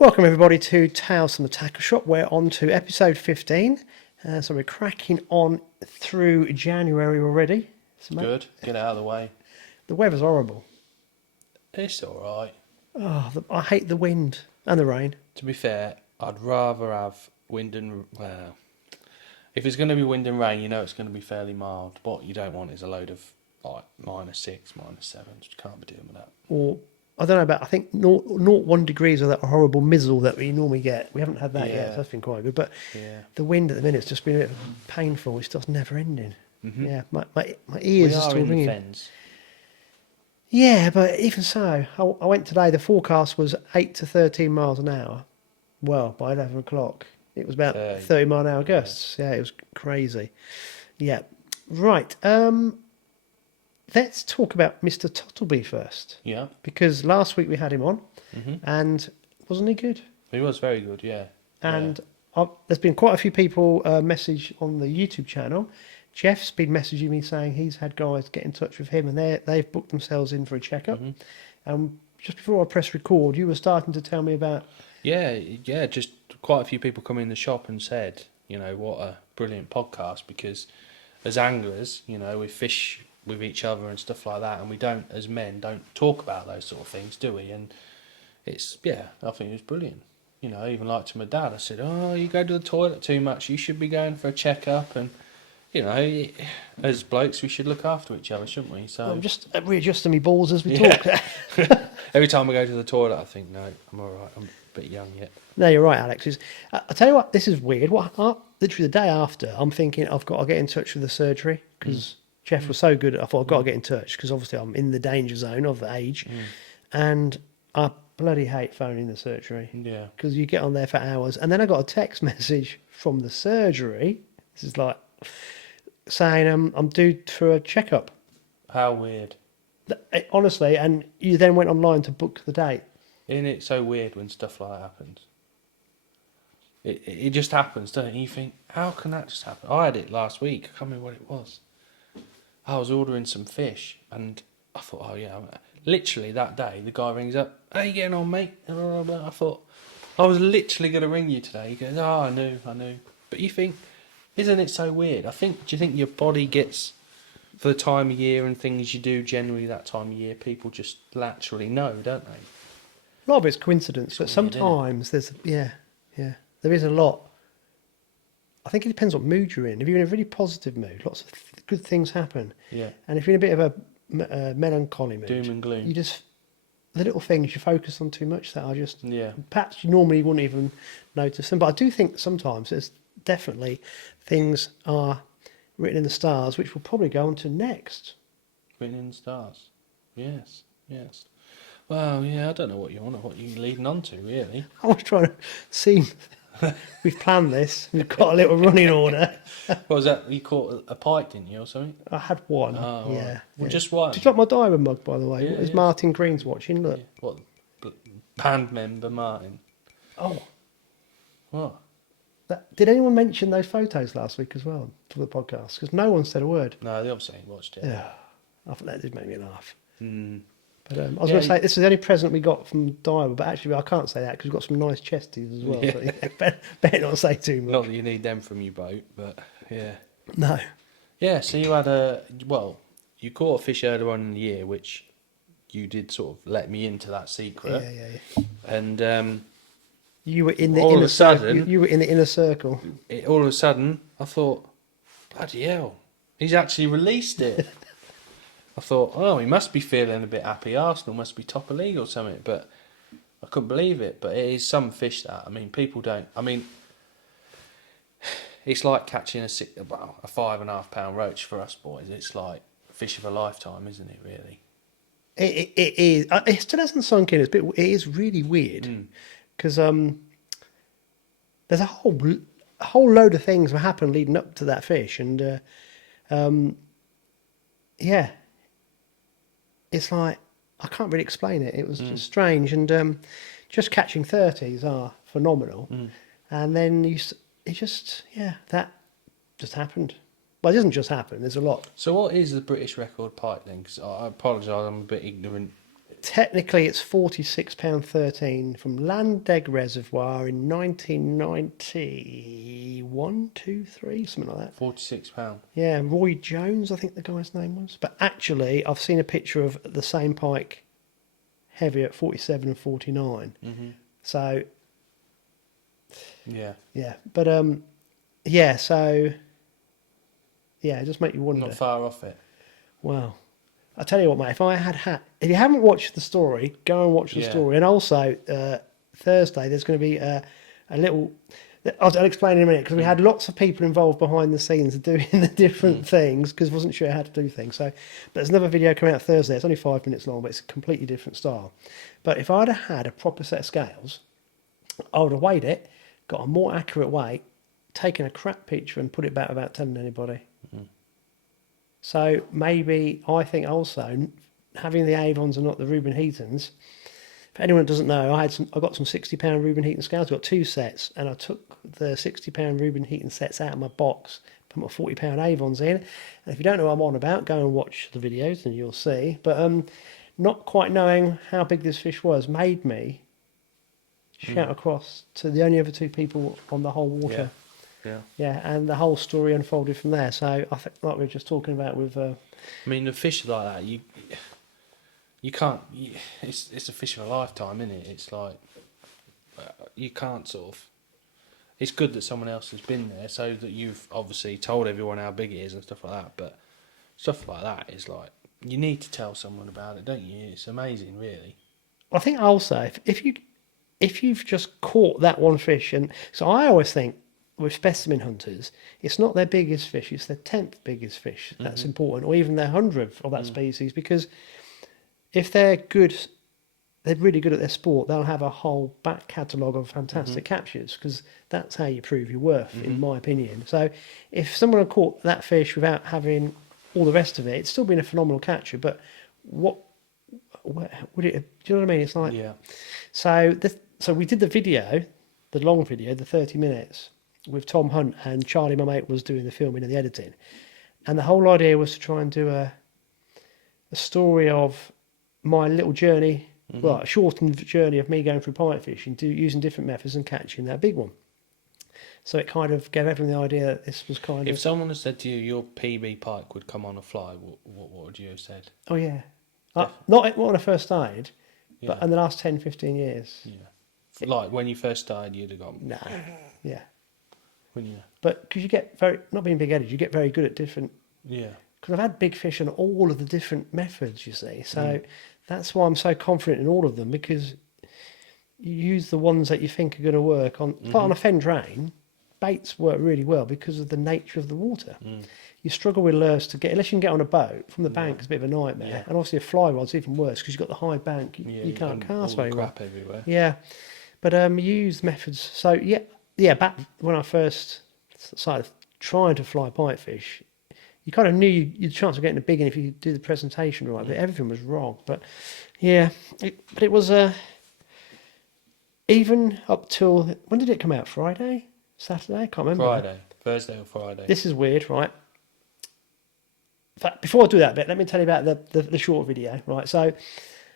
Welcome everybody to Tales from the Tackle Shop. We're on to episode 15. So we're cracking on through January already. So Good, get out of the way. The weather's horrible. It's alright. I hate the wind and the rain. To be fair, I'd rather have wind and... Well, if it's going to be wind and rain, you know it's going to be fairly mild. What you don't want is a load of like -6, -7. You can't be doing with that. Or, I don't know about, I think 0.1 degrees of that horrible mizzle that we normally get. We haven't had that yet, so that's been quite good. But the wind at the minute's just been a bit painful. It's just never ending. Mm-hmm. Yeah, my ears are still ringing. Fens. Yeah, but even so, I went today, the forecast was 8 to 13 miles an hour. Well, by 11 o'clock, it was about 30 mile an hour gusts. Yeah, it was crazy. Yeah. Right. Let's talk about Mr. Tuttleby first. Yeah. Because last week we had him on, and wasn't he good? He was very good, yeah. And there's been quite a few people message on the YouTube channel. Jeff's been messaging me saying he's had guys get in touch with him and they've booked themselves in for a checkup. Just before I press record, you were starting to tell me about... Yeah, just quite a few people come in the shop and said, you know, what a brilliant podcast, because as anglers, you know, we fish with each other and stuff like that, and we don't, as men, don't talk about those sort of things, do we? And it's, I think it was brilliant. You know, even like to my dad, I said, oh, you go to the toilet too much, you should be going for a checkup. And you know, as blokes, we should look after each other, shouldn't we? So I'm just readjusting my balls as we talk. Every time I go to the toilet, I think, no, I'm all right. I'm a bit young yet. No, you're right, Alex. I'll tell you what, this is weird. Literally the day after, I'm thinking I've got to get in touch with the surgery because Jeff was so good. I thought I've got to get in touch because obviously I'm in the danger zone of the age, and I bloody hate phoning the surgery. Yeah, because you get on there for hours, and then I got a text message from the surgery. This is like saying I'm due for a checkup. How weird. Honestly, and you then went online to book the date. Isn't it so weird when stuff like that happens? It just happens, doesn't it? You think, how can that just happen? I had it last week. I can't remember what it was. I was ordering some fish, and I thought, oh yeah. Literally that day, the guy rings up, how you getting on, mate? I thought, I was literally going to ring you today. He goes, oh, I knew. But you think, isn't it so weird? Do you think your body gets, for the time of year and things you do generally that time of year, people just naturally know, don't they? A lot of it's coincidence, but sometimes there's, there is a lot. I think it depends what mood you're in. If you're in a really positive mood, lots of good things happen. Yeah. And if you're in a bit of a melancholy mood, doom and gloom, the little things you focus on too much that are just, perhaps you normally wouldn't even notice them. But I do think sometimes there's definitely things are written in the stars, which we'll probably go on to next. Written in the stars. Yes. Well, yeah, I don't know what you're leading on to, really. I was trying to see. We've planned this. We've got a little running order. What was that? You caught a pike, didn't you, or something? I had one. Oh, yeah. Right. Well, just one. Did you like my diamond mug, by the way? Yeah, is Martin Green's watching? Look. Yeah. What? Band member Martin. Oh. What? Did anyone mention those photos last week as well for the podcast? Because no one said a word. No, they obviously ain't watched it. Yeah. I thought that did make me laugh. Mm. But I was going to say, this is the only present we got from Diamond, but actually I can't say that because we've got some nice chesties as well. Yeah. So better not say too much. Not that you need them from your boat, but yeah. No. Yeah, so you had you caught a fish earlier on in the year, which you did sort of let me into that secret. Yeah. And you were in the inner circle. You were in the inner circle. All of a sudden, I thought, bloody hell, he's actually released it. I thought, oh, he must be feeling a bit happy. Arsenal must be top of league or something. But I couldn't believe it. But it is some fish that, I mean, people don't. I mean, it's like catching a 5.5 pound roach for us boys. It's like a fish of a lifetime, isn't it? Really. It is. It still hasn't sunk in. It is really weird because there's a whole load of things that happened leading up to that fish, and it's like I can't really explain it. It was just strange, and just catching 30s are phenomenal, and then that just happened. Well, it doesn't just happen. There's a lot. So what is the British record pike then? Because I apologise, I'm a bit ignorant Technically, it's £46.13 from Landegg Reservoir in 1991, 2, 3, something like that. £46. Yeah, Roy Jones, I think the guy's name was. But actually, I've seen a picture of the same pike heavier at 47 and 49. So, Yeah. yeah. But, yeah, so, yeah, it just make you wonder. Not far off it. Wow. I tell you what, mate, if you haven't watched the story, go and watch the story. And also, Thursday, there's going to be a little... I'll explain in a minute, because we had lots of people involved behind the scenes doing the different things, because I wasn't sure how to do things. So, but there's another video coming out Thursday. It's only 5 minutes long, but it's a completely different style. But if I'd have had a proper set of scales, I would have weighed it, got a more accurate weight, taken a crap picture and put it back without telling anybody. So maybe I think also having the Avons and not the Reuben Heatons. For anyone that doesn't know, I got some £60 Reuben Heaton scales. I got 2 sets, and I took the £60 Reuben Heaton sets out of my box, put my £40 Avons in. And if you don't know what I'm on about, go and watch the videos and you'll see. But not quite knowing how big this fish was made me shout across to the only other 2 people on the whole water. Yeah, and the whole story unfolded from there. So I think, like we were just talking about with... I mean, the fish like that, you can't... it's a fish of a lifetime, isn't it? It's like... you can't sort of... It's good that someone else has been there, so that you've obviously told everyone how big it is and stuff like that, but stuff like that is like... You need to tell someone about it, don't you? It's amazing, really. I think also, if you've just caught that one fish, and... So I always think, with specimen hunters, it's not their biggest fish, it's their 10th biggest fish that's important, or even their 100th of that species, because if they're really good at their sport, they'll have a whole back catalogue of fantastic captures, because that's how you prove your worth, in my opinion. So if someone had caught that fish without having all the rest of it, it's still been a phenomenal capture, but what would it... Do you know what I mean? It's like... Yeah. So we did the video, the long video, the 30 minutes, with Tom Hunt, and Charlie, my mate, was doing the filming and the editing. And the whole idea was to try and do a story of my little journey, well, a shortened journey of me going through pike fishing, using different methods and catching that big one. So it kind of gave everyone the idea that this was kind of... If someone had said to you your PB pike would come on a fly, what would you have said? Oh, yeah. Not when I first started, but in the last 10, 15 years. Yeah. Like when you first started, you'd have gone... No. Yeah. You? But because you get not being big-headed, you get very good at different... Yeah. Because I've had big fish on all of the different methods, you see. So that's why I'm so confident in all of them, because you use the ones that you think are going to work on. Like on a fen drain, baits work really well because of the nature of the water. You struggle with lures to get, unless you can get on a boat from the bank, it's a bit of a nightmare. Yeah. And obviously a fly rod's even worse because you've got the high bank, you can't cast very well. Crap everywhere. Yeah, but you use methods. So yeah, back when I first started trying to fly pipefish, you kind of knew you'd chance of getting a big one if you do the presentation right, but everything was wrong. But yeah, it was even up till, when did it come out? Friday? Saturday? I can't remember. Friday. Thursday or Friday. This is weird, right? In fact, before I do that bit, let me tell you about the short video, right? So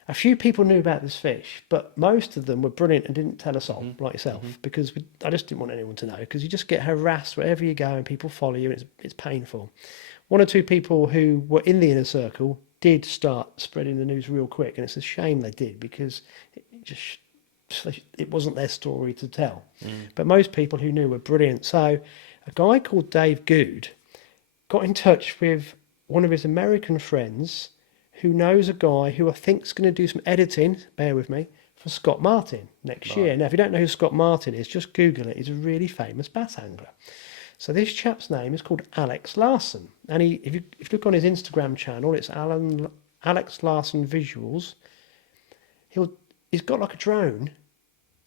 a few people knew about this fish, but most of them were brilliant and didn't tell us all, like yourself, because I just didn't want anyone to know, because you just get harassed wherever you go and people follow you and it's painful. One or two people who were in the inner circle did start spreading the news real quick, and it's a shame they did, because it wasn't their story to tell. But most people who knew were brilliant. So a guy called Dave Good got in touch with one of his American friends who knows a guy who I think is going to do some editing, bear with me, for Scott Martin next year. Now, if you don't know who Scott Martin is, just Google it. He's a really famous bass angler. So this chap's name is called Alex Larson. And if you look on his Instagram channel, it's Alex Larson Visuals. He's got like a drone.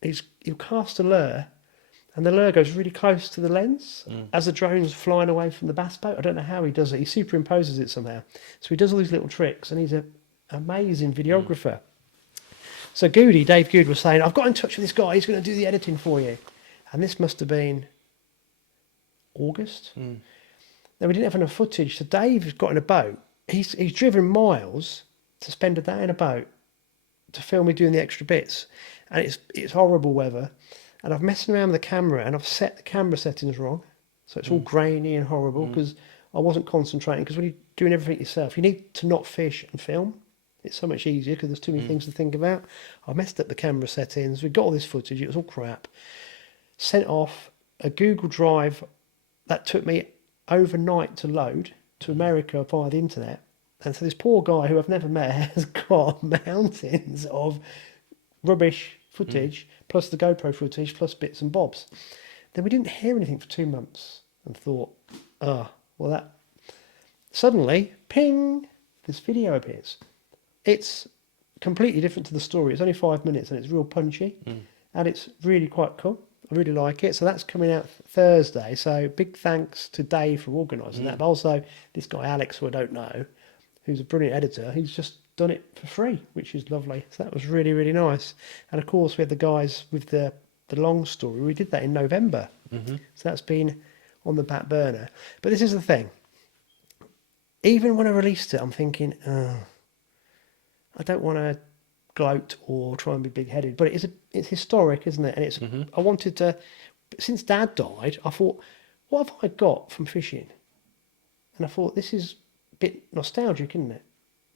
He'll cast a lure, and the lure goes really close to the lens as the drone's flying away from the bass boat. I don't know how he does it. He superimposes it somehow. So he does all these little tricks, and he's an amazing videographer. So Dave Good was saying, I've got in touch with this guy. He's going to do the editing for you. And this must have been August. Now, we didn't have enough footage. So Dave's got in a boat. He's driven miles to spend a day in a boat to film me doing the extra bits, and it's horrible weather, and I've messing around with the camera, and I've set the camera settings wrong, so it's all grainy and horrible because I wasn't concentrating. Because when you're doing everything yourself, you need to not fish and film. It's so much easier because there's too many things to think about. I messed up the camera settings. We got all this footage. It was all crap. Sent off a Google Drive that took me overnight to load to America via the internet. And so this poor guy who I've never met has got mountains of rubbish footage, plus the GoPro footage, plus bits and bobs. Then we didn't hear anything for 2 months and thought, well, that... Suddenly, ping, this video appears. It's completely different to the story. It's only 5 minutes and it's real punchy. And it's really quite cool. I really like it. So that's coming out Thursday. So big thanks to Dave for organising that. But also this guy Alex, who I don't know, who's a brilliant editor, he's just done it for free, which is lovely. So that was really, really nice. And of course, we had the guys with the long story. We did that in November. So that's been on the back burner. But this is the thing. Even when I released it, I'm thinking, I don't want to gloat or try and be big-headed, but it's historic, isn't it? And it's I wanted to, since Dad died, I thought, what have I got from fishing? And I thought, this is a bit nostalgic, isn't it?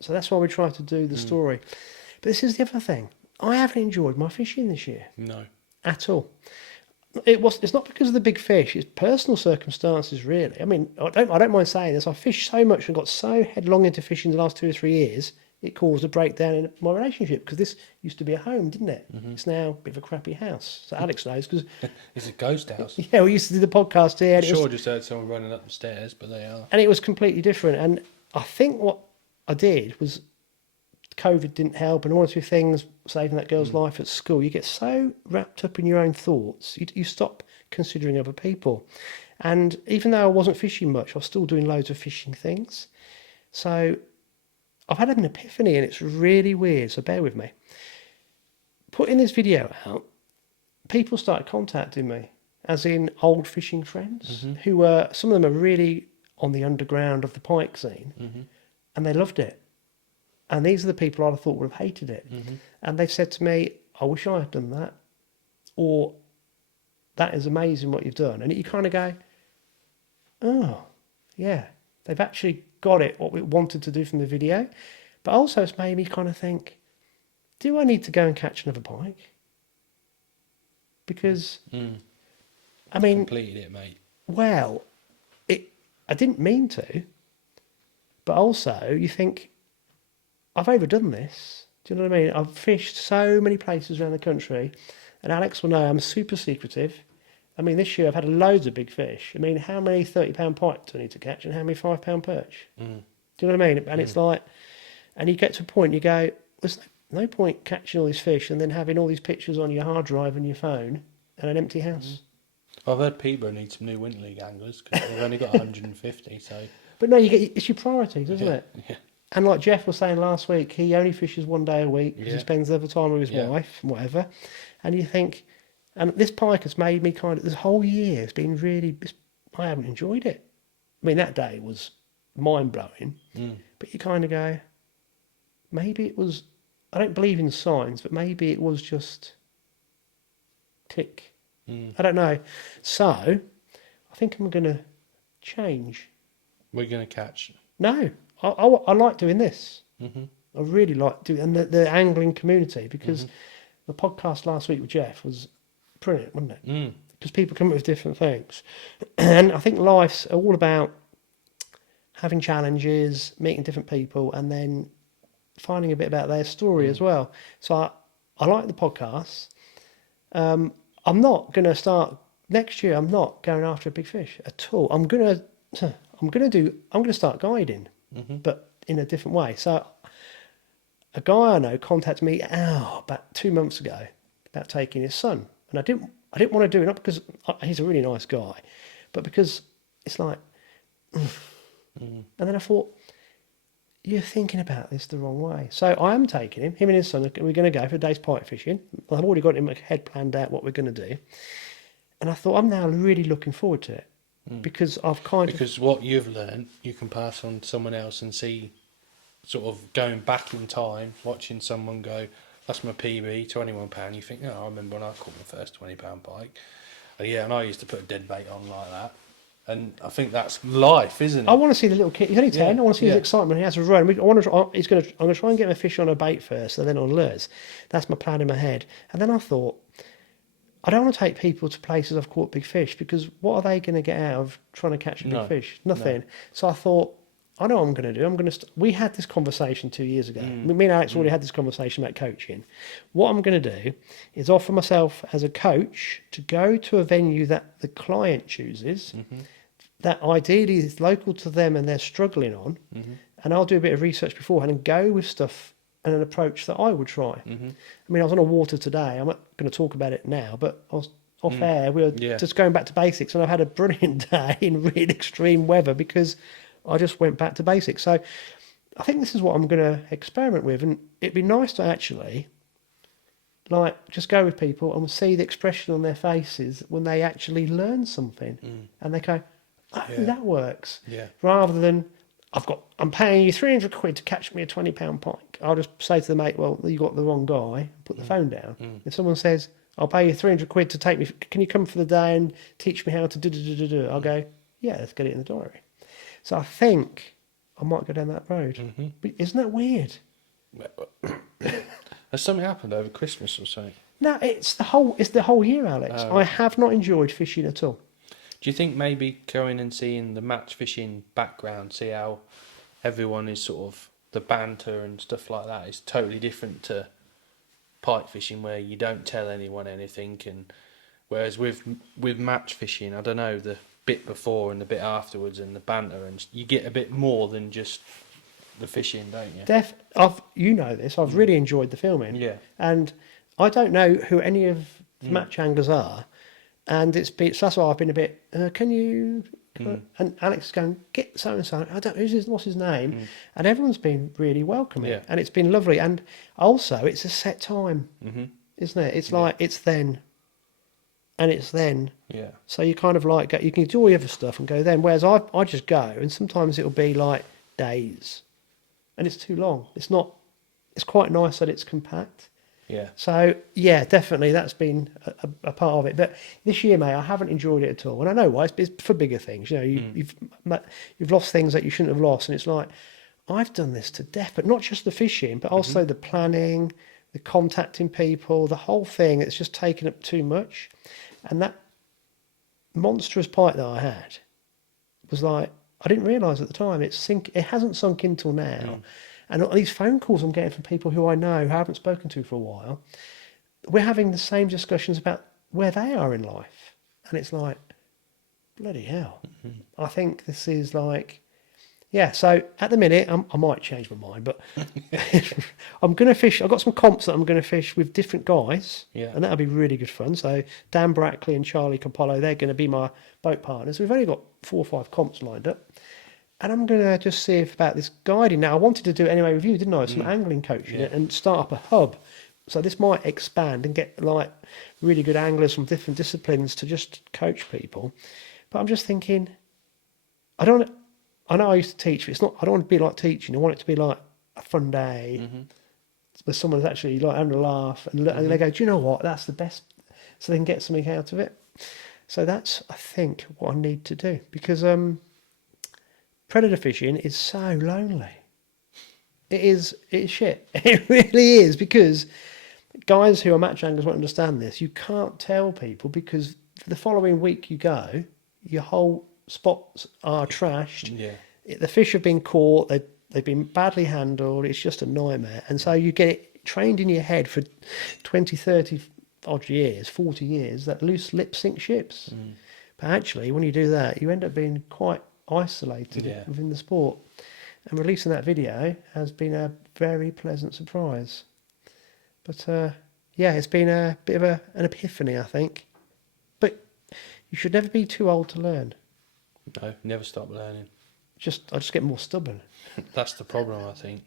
So that's why we tried to do the story. But this is the other thing. I haven't enjoyed my fishing this year. No. At all. It's not because of the big fish. It's personal circumstances, really. I mean, I don't mind saying this. I fished so much and got so headlong into fishing the last 2 or 3 years. It caused a breakdown in my relationship because this used to be a home, didn't it? It's now a bit of a crappy house. So Alex knows because it's a ghost house. Yeah, we used to do the podcast here. I'm sure I just heard someone running up the stairs, but they are. And it was completely different. And I think what I did was COVID didn't help, and one or two things, saving that girl's life at school. You get so wrapped up in your own thoughts, you stop considering other people. And even though I wasn't fishing much, I was still doing loads of fishing things. So I've had an epiphany, and it's really weird, so bear with me. Putting this video out, people started contacting me, as in old fishing friends, who were, some of them are really on the underground of the pike scene, and they loved it. And these are the people I thought would have hated it. And they've said to me, I wish I had done that, or that is amazing what you've done. And you kind of go, oh, yeah, they've actually got it, what we wanted to do from the video. But also it's made me kind of think, do I need to go and catch another pike? Because, I mean... Completed it, mate. Well, I didn't mean to. But also, you think, I've overdone this. Do you know what I mean? I've fished so many places around the country. And Alex will know I'm super secretive. I mean, this year I've had loads of big fish. I mean, how many 30-pound pike do I need to catch and how many 5-pound perch? Do you know what I mean? And it's like, and you get to a point, you go, there's no point catching all these fish and then having all these pictures on your hard drive and your phone and an empty house. I've heard Peterborough needs some new Winter League anglers because they've only got 150, so... But no, it's your priorities, isn't it? Yeah. And like Jeff was saying last week, he only fishes 1 day a week because he spends other time with his wife and whatever. And you think... And this pike has made me kind of... This whole year has been really... I haven't enjoyed it. I mean, that day was mind-blowing. But you kind of go... Maybe it was... I don't believe in signs, but maybe it was just... Tick. I don't know. So, I think I'm going to change. We're going to catch... No. I like doing this. I really like doing... And the angling community, because the podcast last week with Jeff was... brilliant, wasn't it? Because people come up with different things. And I think life's all about having challenges, meeting different people, and then finding a bit about their story as well. So I like the podcast. I'm not going to start next year. I'm not going after a big fish at all. I'm going to start guiding, but in a different way. So a guy I know contacted me about 2 months ago about taking his son. And I didn't want to do it, not because he's a really nice guy, but because it's like... And then I thought, you're thinking about this the wrong way. So I am taking him and his son, we're going to go for a day's pike fishing. I've already got him head planned out what we're going to do. And I thought, I'm now really looking forward to it. Because I've Because what you've learned, you can pass on to someone else and see, sort of going back in time, watching someone go, That's my PB, £21. You think, oh, I remember when I caught my first £20 pike. Yeah, and I used to put a dead bait on like that. And I think that's life, isn't it? I want to see the little kid. He's only 10. I want to see his yeah. excitement. He has a run. I'm going to try and get my fish on a bait first, and then on lures. That's my plan in my head. And then I thought, I don't want to take people to places I've caught big fish, because what are they going to get out of trying to catch a big fish? Nothing. No. So I thought, I know what I'm going to do. I'm going to. We had this conversation 2 years ago. Me and Alex already had this conversation about coaching. What I'm going to do is offer myself as a coach to go to a venue that the client chooses, that ideally is local to them and they're struggling on, and I'll do a bit of research beforehand and go with stuff and an approach that I would try. I mean, I was on a water today. I'm not going to talk about it now, but I was off air. We were just going back to basics, and I've had a brilliant day in really extreme weather because I just went back to basics. So I think this is what I'm going to experiment with, and it'd be nice to actually just go with people and see the expression on their faces when they actually learn something, and they go, "Oh, that works." Rather than, I'm paying you £300 to catch me a £20 pike. I'll just say to the mate, "Well, you got the wrong guy." Put the phone down. If someone says, "I'll pay you £300 to take me. Can you come for the day and teach me how to do?" I'll go, "Yeah, let's get it in the diary." So I think I might go down that road. But isn't that weird? Has something happened over Christmas or something? No, it's the whole year, Alex. I have not enjoyed fishing at all. Do you think maybe going and seeing the match fishing background, see how everyone is sort of, the banter and stuff like that is totally different to pike fishing, where you don't tell anyone anything, and whereas with match fishing, I don't know, the bit before and the bit afterwards and the banter, and you get a bit more than just the fishing, don't you? You know this. I've really enjoyed the filming. Yeah. And I don't know who any of the match anglers are. And so that's why I've been a bit, can you... And Alex is going, get so-and-so. What's his name? And everyone's been really welcoming. Yeah. And it's been lovely. And also, it's a set time, isn't it? It's like, it's then. And it's then. Yeah. So you kind of you can do all your other stuff and go then. Whereas I just go, and sometimes it'll be like days. And it's too long. It's quite nice that it's compact. Yeah. So, yeah, definitely that's been a part of it. But this year, mate, I haven't enjoyed it at all. And I know why. It's for bigger things. You know, you've lost things that you shouldn't have lost. And it's like, I've done this to death. But not just the fishing, but also the planning, the contacting people, the whole thing. It's just taken up too much. And that monstrous pike that I had was like, I didn't realise at the time. It hasn't sunk in till now. And all these phone calls I'm getting from people who I know, who I haven't spoken to for a while, we're having the same discussions about where they are in life. And it's like, bloody hell. I think this is like, so at the minute, I might change my mind, but I'm going to fish. I've got some comps that I'm going to fish with different guys, and that'll be really good fun. So Dan Brackley and Charlie Campolo, they're going to be my boat partners. We've only got 4 or 5 comps lined up. And I'm going to just see about this guiding. Now, I wanted to do it anyway with you, didn't I? Some angling coaching and start up a hub. So this might expand and get like really good anglers from different disciplines to just coach people. But I'm just thinking, I know I used to teach, but I don't want to be like teaching. I want it to be like a fun day where someone's actually like having a laugh and they go, do you know what? That's the best. So they can get something out of it. So that's, I think, what I need to do, because predator fishing is so lonely. It's shit. It really is, because guys who are match anglers won't understand this. You can't tell people, because the following week you go, your whole spots are trashed. Yeah. The fish have been caught. They've been badly handled. It's just a nightmare. And so you get it trained in your head for 20, 30 odd years, 40 years, that loose lip sink ships. But actually, when you do that, you end up being quite isolated within the sport. And releasing that video has been a very pleasant surprise. But it's been a bit of an epiphany, I think. But you should never be too old to learn. No, never stop learning. I just get more stubborn. That's the problem, I think.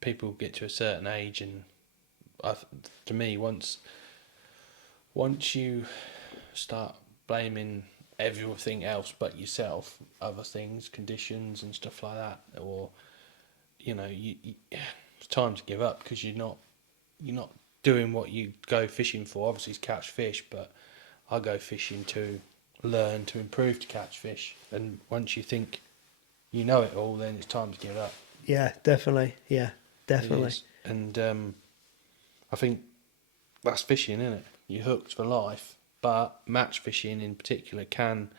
People get to a certain age, and to me, once you start blaming everything else but yourself, other things, conditions and stuff like that, or it's time to give up, because you're not doing what you go fishing for. Obviously, it's catch fish, but I go fishing to learn to improve to catch fish. And once you think you know it all, then it's time to give up. Yeah, definitely. Yeah, It definitely. is. And I think that's fishing, isn't it? You're hooked for life. But match fishing in particular can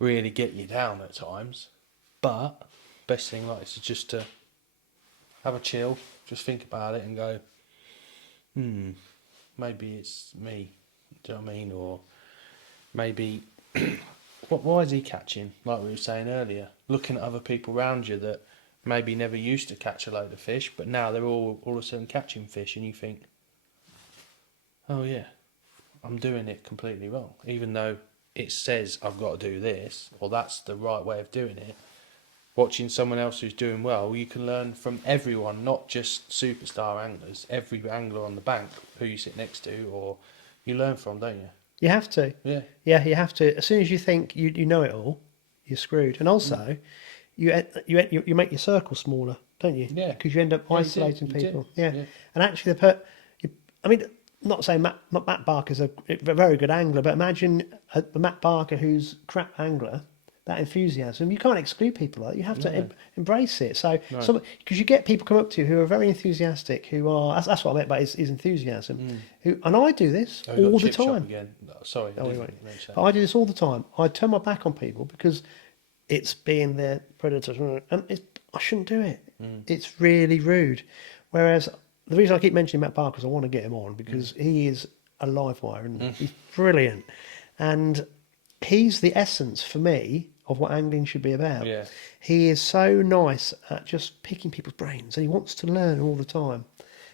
really get you down at times. But best thing like is just to have a chill, just think about it and go, maybe it's me. Do you know what I mean? Or maybe why is he catching? Like we were saying earlier, looking at other people around you that maybe never used to catch a load of fish, but now they're all of a sudden catching fish, and you think, oh yeah, I'm doing it completely wrong, even though it says I've got to do this, or that's the right way of doing it. Watching someone else who's doing well, you can learn from everyone, not just superstar anglers. Every angler on the bank who you sit next to, or you learn from, don't you? You have to. Yeah. Yeah, you have to. As soon as you think you know it all, you're screwed. And also, you make your circle smaller, don't you? Yeah. Because you end up Yeah, isolating you do. people. Yeah. Yeah. And actually, I mean, not saying Matt Barker's a very good angler, but imagine a Matt Barker who's a crap angler. That enthusiasm, you can't exclude people like that. You have to embrace it. So, because you get people come up to you who are very enthusiastic, who are that's what I meant by his enthusiasm. And I do this all the time. Again. Sorry, I didn't mention But I do this all the time. I turn my back on people because it's being their predator, and I shouldn't do it. It's really rude. Whereas the reason I keep mentioning Matt Barker is I want to get him on because he is a live wire and he's brilliant, and he's the essence for me of what angling should be about. Yeah. He is so nice at just picking people's brains, and he wants to learn all the time.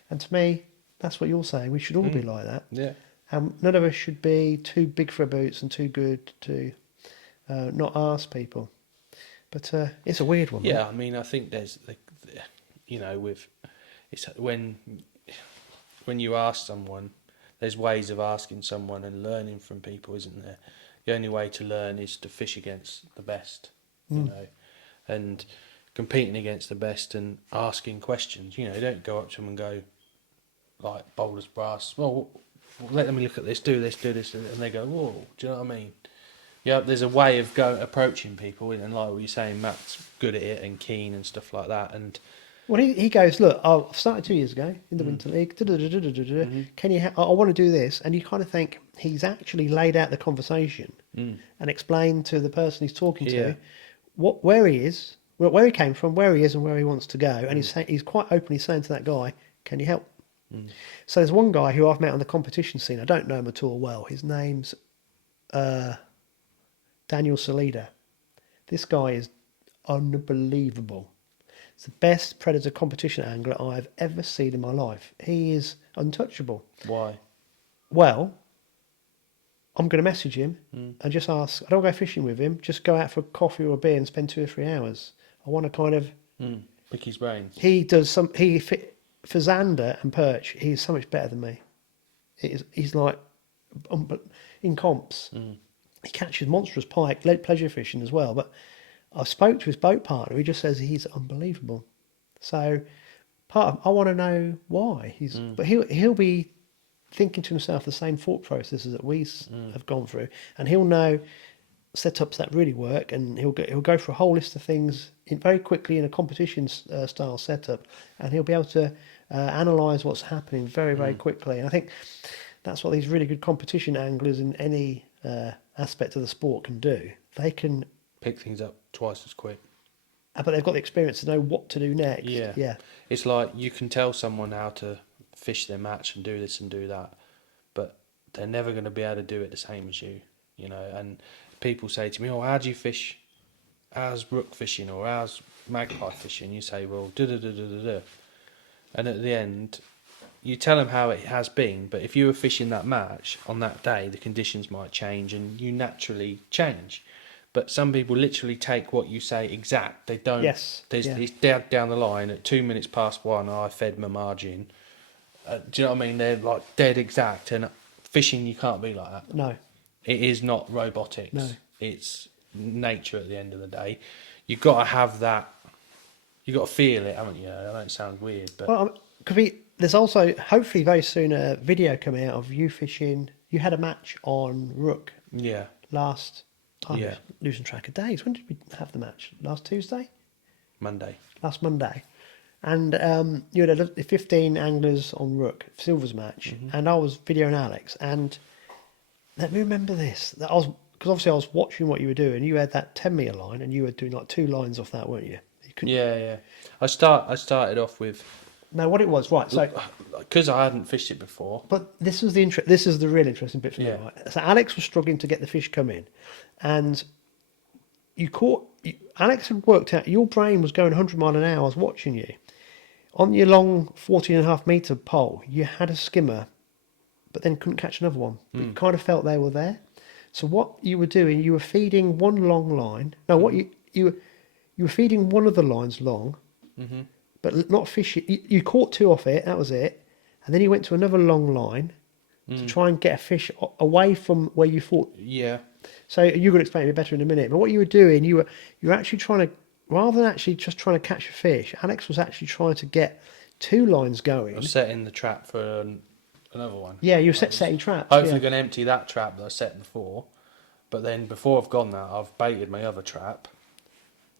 And to me, that's what you're saying. We should all be like that. Yeah. None of us should be too big for our boots and too good to not ask people. But it's a weird one. Yeah, Right? I mean, I think there's, with it's when you ask someone, there's ways of asking someone and learning from people, isn't there? The only way to learn is to fish against the best, and competing against the best and asking questions. You don't go up to them and go, like bold as brass, well, let me look at this, do this, and they go, whoa, do you know what I mean? Yeah, there's a way of approaching people, and like what you're saying, Matt's good at it and keen and stuff like that. And Well, he goes, look, I've started 2 years ago in the Winter League. Can you? I want to do this, and you kind of think he's actually laid out the conversation and explained to the person he's talking to where he is, where he came from, where he is, and where he wants to go. And he's quite openly saying to that guy, "Can you help?" So there's one guy who I've met on the competition scene. I don't know him at all well. His name's Daniel Salida. This guy is unbelievable. It's the best predator competition angler I've ever seen in my life. He is untouchable. why? Well, I'm going to message him and just ask. I don't go fishing with him. Just go out for a coffee or a beer and spend 2 or 3 hours. I want to kind of. Pick his brains. He does some. For Xander and perch. He's so much better than me. He's like in comps. He catches monstrous pike, pleasure fishing as well. But I spoke to his boat partner. He just says he's unbelievable. So I want to know why but he'll be thinking to himself the same thought processes that we have gone through, and he'll know setups that really work, and he'll go for a whole list of things very quickly in a competition style setup, and he'll be able to analyse what's happening very, very quickly. And I think that's what these really good competition anglers in any aspect of the sport can do. They can Pick things up twice as quick. but they've got the experience to know what to do next. Yeah. It's like you can tell someone how to fish their match and do this and do that, but they're never going to be able to do it the same as you, And people say to me, "Oh, how do you fish? How's rook fishing or how's magpie fishing?" You say, "Well, da." And at the end, you tell them how it has been, but if you were fishing that match on that day, the conditions might change and you naturally change. But some people literally take what you say exact. They don't. Yes. It's dead down the line at 2 minutes past 1. I fed my margin. Do you know what I mean? They're like dead exact. And fishing, you can't be like that. No. It is not robotics. No. It's nature at the end of the day. You've got to have that. You've got to feel it, haven't you? I know it sounds weird, but Well, could be there's also hopefully very soon a video coming out of you fishing. You had a match on Rook Yeah. last. I'm Yeah. losing track of days. When did we have the match? Last Tuesday? Monday. Last Monday. And you had 15 anglers on Rook, Silver's match, and I was videoing Alex. And let me remember this. That I was, because obviously I was watching what you were doing. You had that 10-metre line, and you were doing like 2 lines off that, weren't you? Yeah. I started off with. No, what it was, right? So, because I hadn't fished it before. but this was this is the real interesting bit for me, Yeah. right? So Alex was struggling to get the fish come in, and Alex had worked out your brain was going 100 mile an hour. I was watching you on your long 14.5-metre pole. You had a skimmer, but then couldn't catch another one. But you kind of felt they were there. So what you were doing, you were feeding one long line. No, what you were feeding one of the lines long, but not fishing. You caught 2 off it. That was it. And then you went to another long line to try and get a fish away from where you thought. Yeah. So you're going to explain it better in a minute. But what you were doing, you were actually trying to, rather than actually just trying to catch a fish, Alex was actually trying to get 2 lines going. I was setting the trap for another one. Yeah, you were setting traps. Hopefully going to empty that trap that I set before. But then before I've gone that, I've baited my other trap.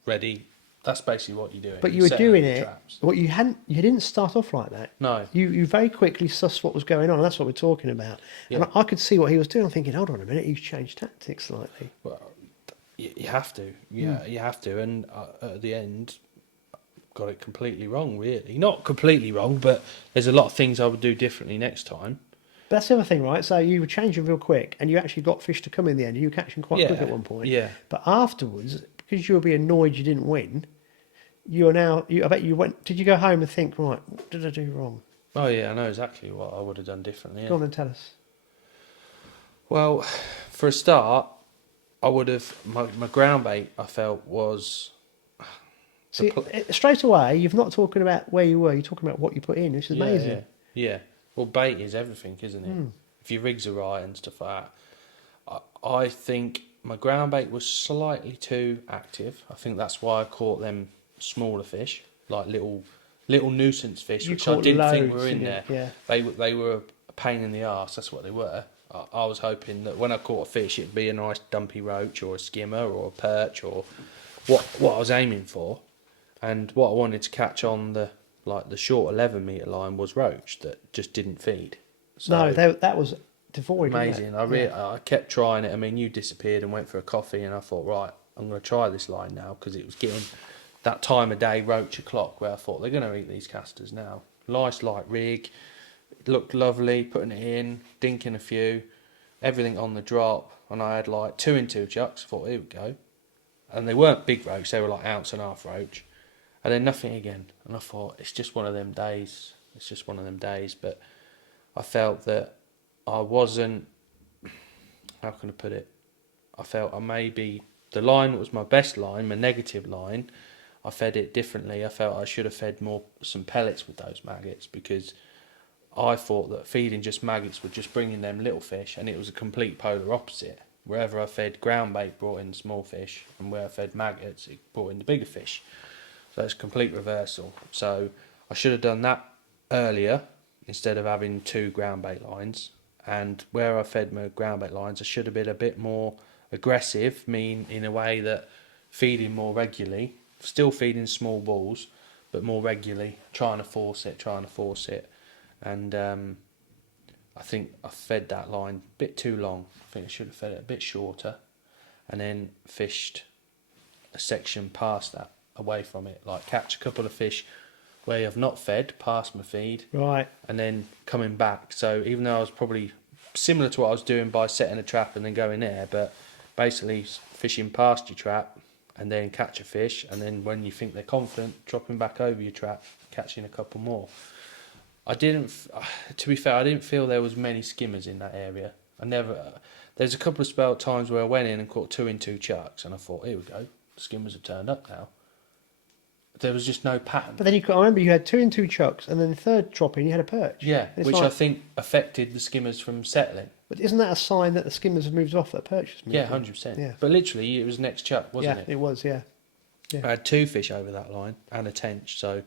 Ready. That's basically what you're doing. But you were doing it. Traps. What you didn't start off like that. No. You very quickly sussed what was going on, and that's what we're talking about. Yeah. And I could see what he was doing. I'm thinking, hold on a minute, he's changed tactics slightly. Well, you have to. Yeah, you have to. And at the end, got it completely wrong, really. Not completely wrong, but there's a lot of things I would do differently next time. But that's the other thing, right? So you were changing real quick, and you actually got fish to come in the end. You were catching quite quick at one point. Yeah. But afterwards, because you were being annoyed you didn't win, you are now. I bet you went. Did you go home and think, right, what did I do wrong? Oh, yeah, I know exactly what I would have done differently. Yeah. Go on and tell us. Well, for a start, I would have... My ground bait, I felt, was... See, straight away, you're not talking about where you were. You're talking about what you put in, which is amazing. Yeah. Well, bait is everything, isn't it? If your rigs are right and stuff like that. I think my ground bait was slightly too active. I think that's why I caught them smaller fish, like little nuisance fish, which I didn't think were in there. Yeah. They were a pain in the arse. That's what they were. I was hoping that when I caught a fish, it'd be a nice dumpy roach or a skimmer or a perch or what I was aiming for. And what I wanted to catch on the short 11-metre line was roach that just didn't feed. So, no, that was devoid. Amazing. I kept trying it. I mean, you disappeared and went for a coffee, and I thought, right, I'm going to try this line now, because it was getting that time of day, roach o'clock, where I thought they're going to eat these casters now. Nice light rig, it looked lovely, putting it in, dinking a few, everything on the drop, and I had like 2-in-2 chucks. I thought, here we go. And they weren't big roach, they were like 1.5 ounce roach. And then nothing again. And I thought, it's just one of them days. It's just one of them days. But I felt that I wasn't, how can I put it? I felt the line was my best line, my negative line. I fed it differently. I felt I should have fed some pellets with those maggots, because I thought that feeding just maggots was just bringing them little fish, and it was a complete polar opposite. Wherever I fed ground bait brought in small fish, and where I fed maggots it brought in the bigger fish. So it's a complete reversal. So I should have done that earlier instead of having 2 ground bait lines. And where I fed my ground bait lines, I should have been a bit more aggressive, in a way that feeding more regularly, still feeding small balls, but more regularly, trying to force it. And I think I fed that line a bit too long. I think I should have fed it a bit shorter, and then fished a section past that, away from it, like catch a couple of fish where I've not fed past my feed, right, and then coming back. So even though I was probably similar to what I was doing by setting a trap and then going there, but basically fishing past your trap and then catch a fish, and then when you think they're confident, dropping back over your trap, catching a couple more. To be fair, I didn't feel there was many skimmers in that area. There's a couple of times where I went in and caught 2-in-2 chucks, and I thought, here we go, the skimmers have turned up now. There was just no pattern. But then I remember you had 2-in-2 chucks, and then the third drop in you had a perch. Yeah, which I think affected the skimmers from settling. But isn't that a sign that the skimmers have moved off, that perch has moved? Yeah, 100%. Yeah. But literally, it was next chuck, wasn't it? Yeah, it was, yeah. I had 2 fish over that line and a tench, so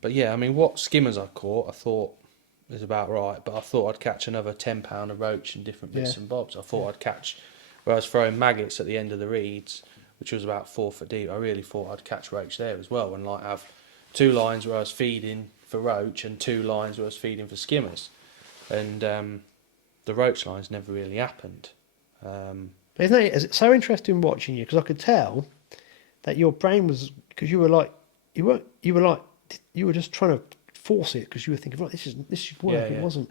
But yeah, I mean, what skimmers I caught, I thought was about right. But I thought I'd catch another 10 pound of roach and different bits and bobs. I thought I'd catch, where I was throwing maggots at the end of the reeds, which was about 4 foot deep. I really thought I'd catch roach there as well, and like have 2 lines where I was feeding for roach and 2 lines where I was feeding for skimmers. And the roach lines never really happened. But isn't it so interesting watching you? Because I could tell that your brain was, because you were like, you were just trying to force it because you were thinking, right, this should work. Yeah, It wasn't.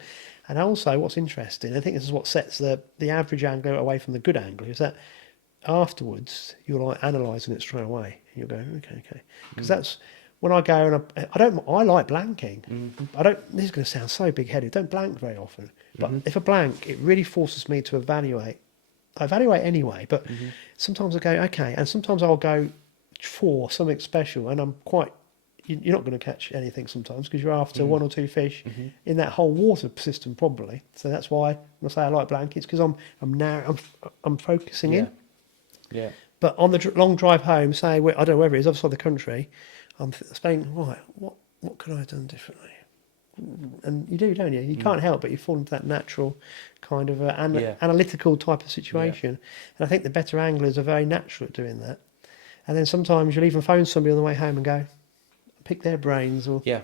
And also, what's interesting, I think this is what sets the average angler away from the good angler, is that afterwards you're like analysing it straight away. And you're going, okay, because that's when I go and I like blanking. I don't. This is going to sound so big-headed. Don't blank very often, but if I blank, it really forces me to evaluate. I evaluate anyway, but sometimes I go okay, and sometimes I'll go for something special, and I'm quite. You're not going to catch anything sometimes because you're after 1 or 2 fish in that whole water system probably. So that's why when I say I like blankets, because I'm focusing in. Yeah. But on the long drive home, say I don't know whether it is other side of the country, I'm saying right, what could I have done differently? And you do, don't you? You can't help but you fall into that natural kind of analytical type of situation. And I think the better anglers are very natural at doing that. And then sometimes you'll even phone somebody on the way home and go, pick their brains or Yeah.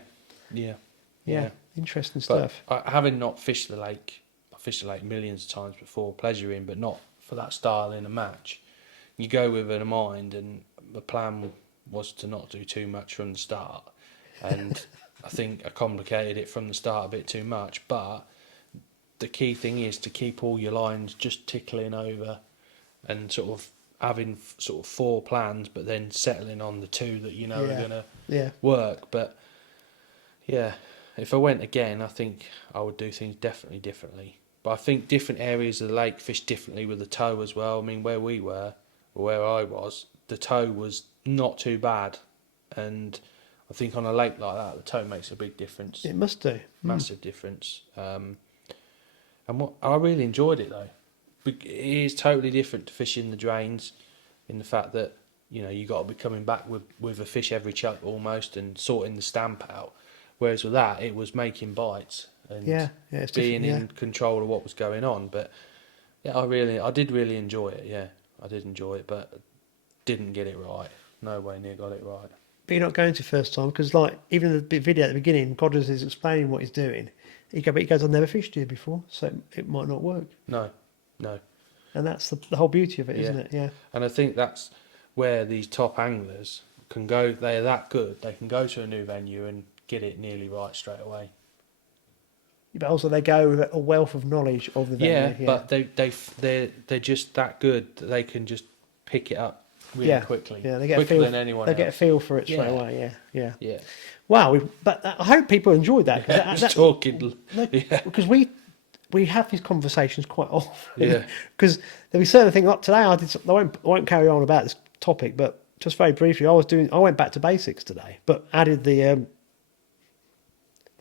Interesting But stuff. having not fished the lake, I fished the lake millions of times before, pleasuring, but not for that style in a match. You go with it in mind, and the plan was to not do too much from the start. And I think I complicated it from the start a bit too much. But the key thing is to keep all your lines just tickling over, and sort of having sort of 4 plans, but then settling on the 2 that you know are going to work. But yeah, if I went again, I think I would do things definitely differently. But I think different areas of the lake fish differently with the tow as well. I mean, where we were, or where I was, the tow was not too bad. And I think on a lake like that, the tow makes a big difference. It must do. Massive difference. And I really enjoyed it though. It is totally different to fishing the drains in the fact that, you know, you got to be coming back with a fish every chuck almost and sorting the stamp out. Whereas with that, it was making bites and it's being different, in control of what was going on. But yeah, I did really enjoy it. Yeah, I did enjoy it, but didn't get it right. No way near got it right. But you're not going to first time because, like, even the video at the beginning, Goddard is explaining what he's doing. He goes, I've never fished here before, so it might not work. No. And that's the whole beauty of it, isn't it? Yeah. And I think that's where these top anglers can go. They're that good. They can go to a new venue and get it nearly right straight away. But also they go with a wealth of knowledge of the venue. Yeah, but they're just that good that they can just pick it up really quickly. Yeah, they get quicker a feel, than anyone else. Get a feel for it straight away. Yeah. Yeah. Wow, but I hope people enjoyed that. Just talking. Because we have these conversations quite often. Yeah. Because there'll be certain things. Like today, I won't carry on about this topic, but just very briefly, I went back to basics today, but added the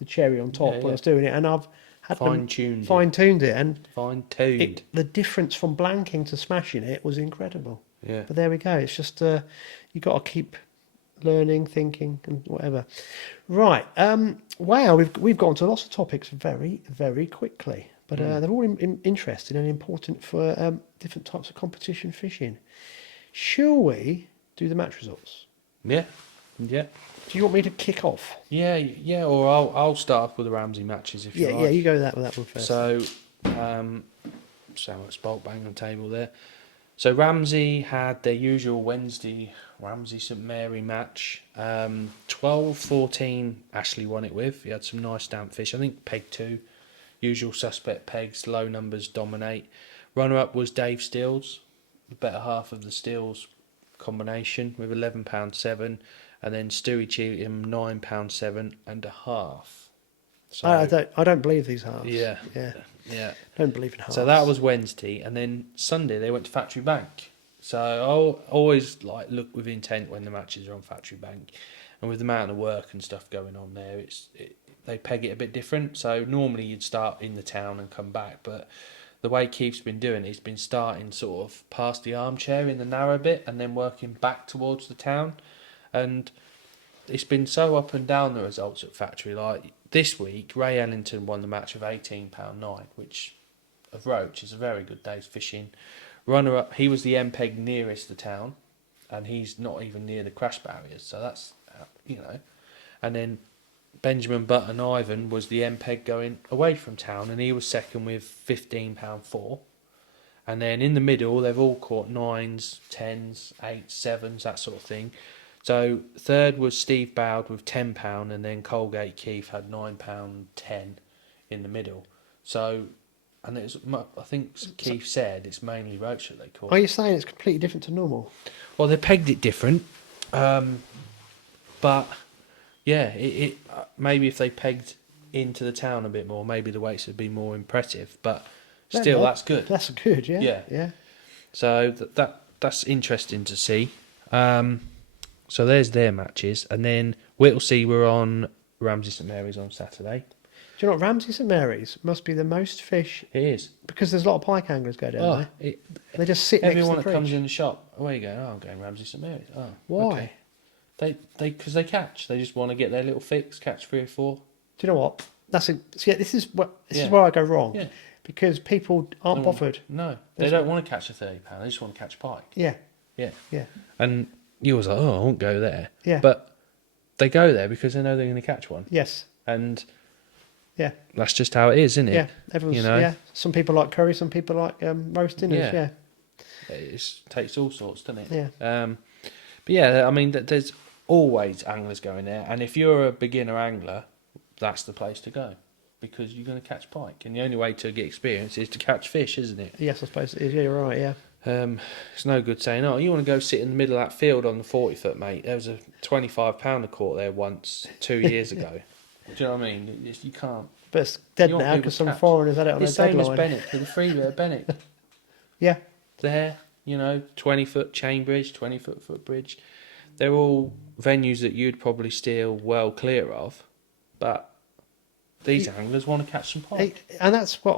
cherry on top when I was doing it, and I've had fine-tuned it, and the difference from blanking to smashing it was incredible. Yeah. But there we go. It's just you got to keep learning, thinking, and whatever. Right. Wow. We've gone to lots of topics very, very quickly, but they're all interesting and important for different types of competition fishing. Shall we do the match results? Yeah. Do you want me to kick off? Yeah. Or I'll start off with the Ramsey matches if you like. Yeah. You go with that one first. So, so much bolt bang on the table there. So Ramsey had their usual Wednesday Ramsey St Mary match. 12-14 Ashley won it with. He had some nice damp fish. I think peg 2. Usual suspect pegs, low numbers dominate. Runner up was Dave Steels, the better half of the Steels combination with £11.7, and then Stewie Cheatham £9.7.5. So I don't believe these halves. Yeah. Don't believe in halves. So that was Wednesday, and then Sunday they went to Factory Bank. So I always look with intent when the matches are on Factory Bank, and with the amount of work and stuff going on there, they peg it a bit different. So normally you'd start in the town and come back, but the way Keith's been doing it, he's been starting sort of past the armchair in the narrow bit and then working back towards the town. And it's been so up and down, the results at factory. Like this week, Ray Ellington won the match of £18.9, which of Roach is a very good day's fishing. Runner up, he was the MPEG nearest the town, and he's not even near the crash barriers, so that's, you know. And then Benjamin Button Ivan was the MPEG going away from town, and he was second with £15.4. And then in the middle, they've all caught 9s, 10s, 8s, 7s, that sort of thing. So third was Steve Bowd with £10, and then Colgate Keith had £9.10 in the middle. So, and it's, I think Keith said it's mainly roach that they caught. Are you saying it's completely different to normal? Well, they pegged it different, but yeah, it maybe if they pegged into the town a bit more, maybe the weights would be more impressive. But still, that's good. That's good, yeah. Yeah. So that's interesting to see. So there's their matches, and then Whittlesea were on Ramsey St Mary's on Saturday. Do you know what? Ramsey St Mary's must be the most fish. It is. Because there's a lot of pike anglers go down there. They just sit everyone next to the that comes in the shop, where you going? Oh, I'm going Ramsey St Mary's. Oh, why? Okay. Because they catch. They just want to get their little fix, catch 3 or 4. Do you know what? This is where I go wrong. Yeah. Because people aren't bothered. No, they don't want to catch a £30. They just want to catch pike. Yeah. Yeah. Yeah. And you was like, oh, I won't go there. Yeah. But they go there because they know they're going to catch one. Yes. And yeah, that's just how it is, isn't it? Yeah. Everyone's, yeah. Some people like curry, some people like roast dinners. Yeah. It takes all sorts, doesn't it? Yeah. But yeah, I mean, there's always anglers going there, and if you're a beginner angler, that's the place to go, because you're going to catch pike, and the only way to get experience is to catch fish, isn't it? Yes, I suppose it is. Yeah, you're right. Yeah. It's no good saying, oh, you want to go sit in the middle of that field on the 40-foot, mate. There was a £25 caught there once 2 years ago. Do you know what I mean? You can't. But it's dead now because some foreigners had it on their deadline. It's same as Bennett, with the freeway at Bennett. Yeah. There, 20-foot chain bridge, 20-foot footbridge. They're all venues that you'd probably steer well clear of, but these anglers want to catch some pike. And that's what